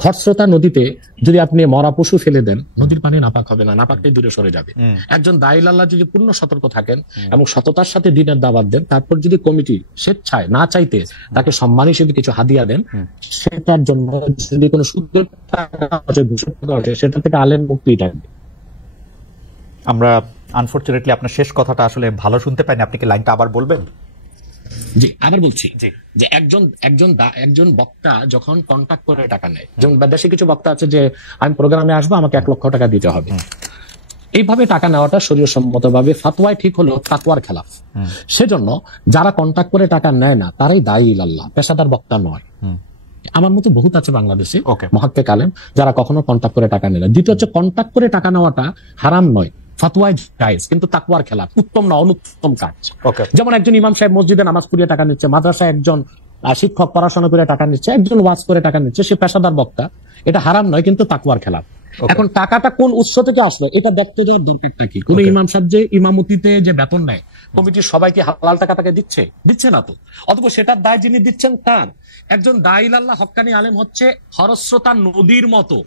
খরস্রোতা নদীতে যদি আপনি মরা পশু ফেলে দেন, নদীর পানি নাপাক হবে না, নাপাকটাই দূরে সরে যাবে। একজন দায়ী আল্লাহ যদি পূর্ণ সতর্ক থাকেন এবং সততার সাথে দিনের দাওয়াত দেন, তারপর যদি কমিটি স্বেচ্ছায় না চাইতে তাকে সম্মান হিসেবে কিছু হাদিয়া দেন, সেটার জন্য যদি কোনো সুদের টাকা সেটা থেকে আলেম মুক্তি থাকবে। আমরা আনফরচুনেটলি আপনার শেষ কথাটা আসলে ভালো শুনতে পাইনি, আপনি কি লাইনটা আবার বলবেন? জি, আবার বলছি যে একজন বক্তা যখন কন্ট্যাক্ট করে টাকা নেয়, যেমন দেশে কিছু বক্তা আছে যে আমি প্রোগ্রামে আসবো, আমাকে 1 লক্ষ টাকা দিতে হবে, এইভাবে টাকা নেওয়াটা শরীয়সম্মতভাবে ফাতোয়ায় ঠিক হলেও তাকওয়ার খেলাফ। সেজন্য যারা কন্ট্যাক্ট করে টাকা নেয় না তারাই দায়ী ইলাল্লাহ, পেশাদার বক্তা নয়। আমার মতো বহুত আছে বাংলাদেশে মুহাক্কিক আলেম যারা কখনো কন্ট্যাক্ট করে টাকা নেয় না। দ্বিতীয় হচ্ছে, কন্ট্যাক্ট করে টাকা নেওয়াটা হারাম নয়, ফাতোয়ায় জায়েজ, কিন্তু তাকওয়ার খেলাফ, উত্তম না অনুত্তম কাজ। যেমন একজন ইমাম সাহেব মসজিদে নামাজ পড়িয়ে টাকা নিচ্ছে, মাদ্রাসায় একজন শিক্ষক পড়াশোনা করে টাকা নিচ্ছে, একজন ওয়াজ করে টাকা নিচ্ছে, সে পেশাদার বক্তা, এটা হারাম নয়, কিন্তু তাকওয়ার খেলাফ। এখন টাকাটা কোন উৎস থেকে আসলো এটা দেখতে দেওয়ার দরকারটা কি? কোন ইমাম সাহেব যে ইমামতিতে যে বেতন নেয়, কমিটির সবাইকে হালাল টাকা তাকে দিচ্ছে না তো। অথবা সেটার দায় যিনি দিচ্ছেন তার একজন দাইলাল্লাহ হক্কানি আলেম হচ্ছে খরস্রোতা নদীর মতো।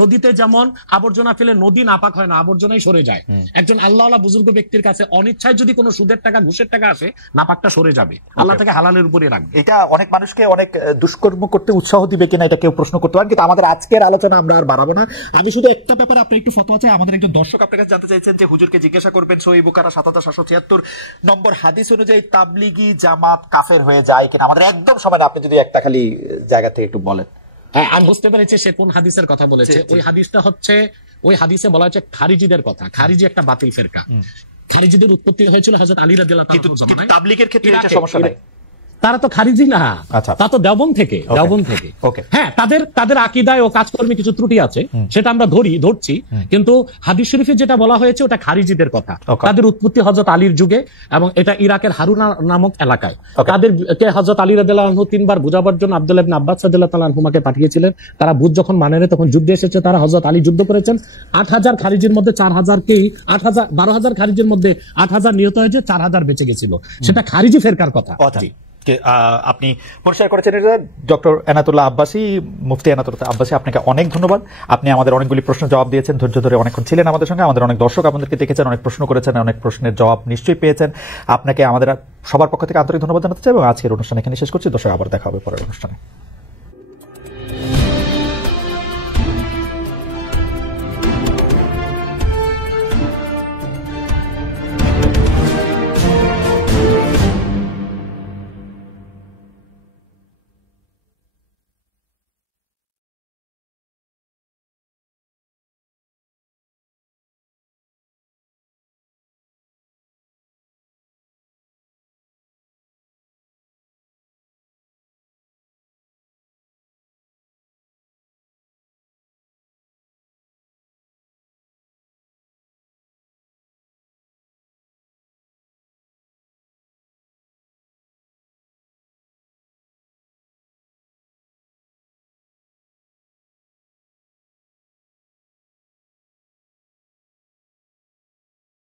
নদীতে যেমন আবর্জনা ফেলে নদী নাপাক হয় না, আবর্জনাই সরে যায়। একজন আল্লাহওয়ালা বুজুর্গ ব্যক্তির কাছে অনিচ্ছায় যদি কোনো সুদের টাকা ঘুষের টাকা আসে, নাপাকটা সরে যাবে, আল্লাহ তাকে হালালের উপরে রাখবে। এটা অনেক মানুষকে অনেক দুষ্কর্ম করতে উৎসাহ দিবে কিনা এটা কেউ প্রশ্ন করতে পারেন, কিন্তু আমাদের আজকের আলোচনা আমরা আর বাড়াবো না। আমি শুধু একটা ব্যাপারে আপনার একটু ফতোয়া চাই। আমাদের একজন দর্শক আপনার কাছে জানতে চাইছেন যে হুজুরকে জিজ্ঞাসা করবেন সহিহ বুখারী ৭৭৭৬ নম্বর হাদিস অনুযায়ী তাবলিগি জামাত কাফের হয়ে যায় কিনা। আমাদের একদম সময় না, আপনি যদি একটা খালি জায়গা থেকে একটু বলেন। হ্যাঁ, আমি বুঝতে পেরেছি সে কোন হাদিসের কথা বলেছে। ওই হাদিসটা হচ্ছে, ওই হাদিসে বলা হচ্ছে খারিজিদের কথা। খারিজি একটা বাতিল ফিরকা। খারিজিদের উৎপত্তি হয়েছিল হযরত আলী রাদিয়াল্লাহু তাআলা জামানায়। তাবলিগের ক্ষেত্রে এটা সমস্যা নাই, তারা তো খারিজি না, তা তো দেওবন্দ থেকে। হ্যাঁ, তাদের আকীদায় ও কাজকর্মে কিছু ত্রুটি আছে, সেটা আমরা ধরছি, কিন্তু হাদিস শরীফে যেটা বলা হয়েছে ওটা খারিজিদের কথা। তাদের উৎপত্তি হযরত আলীর যুগে, এবং এটা ইরাকের হারুনা নামক এলাকায়। তাদেরকে হযরত আলী রাদিয়াল্লাহু আনহু 3 বার বুঝাবার জন্য আব্দুল্লাহ ইবনে আব্বাস রাদিয়াল্লাহু তাআলা আনহুমাকে পাঠিয়েছিলেন। তারা বুঝ যখন মানে না, তখন যুদ্ধে এসেছে তারা। হযরত আলী যুদ্ধ করেছেন, 8000 খারিজির মধ্যে 4000কেই 12,000 খারিজির মধ্যে 8000 নিহত হয়েছে, 4000 বেঁচে গেছিল। সেটা খারিজি ফেরকার কথা। আপনি পরিষ্কার করেছেন ডক্টর এনায়েতুল্লাহ আব্বাসী, মুফতি এনায়েতুল্লাহ আব্বাসী, আপনাকে অনেক ধন্যবাদ। আপনি আমাদের অনেকগুলি প্রশ্ন জবাব দিয়েছেন, ধৈর্য ধরে অনেকক্ষণ ছিলেন আমাদের সঙ্গে। আমাদের অনেক দর্শক আপনাদেরকে দেখেছেন, অনেক প্রশ্ন করেছেন, অনেক প্রশ্নের জবাব নিশ্চয়ই পেয়েছেন। আপনাকে আমাদের সবার পক্ষ থেকে আন্তরিক ধন্যবাদ জানাতে চাই এবং আজকের অনুষ্ঠান এখানে শেষ করছি। দর্শক, আবার দেখা হবে পরের অনুষ্ঠানে।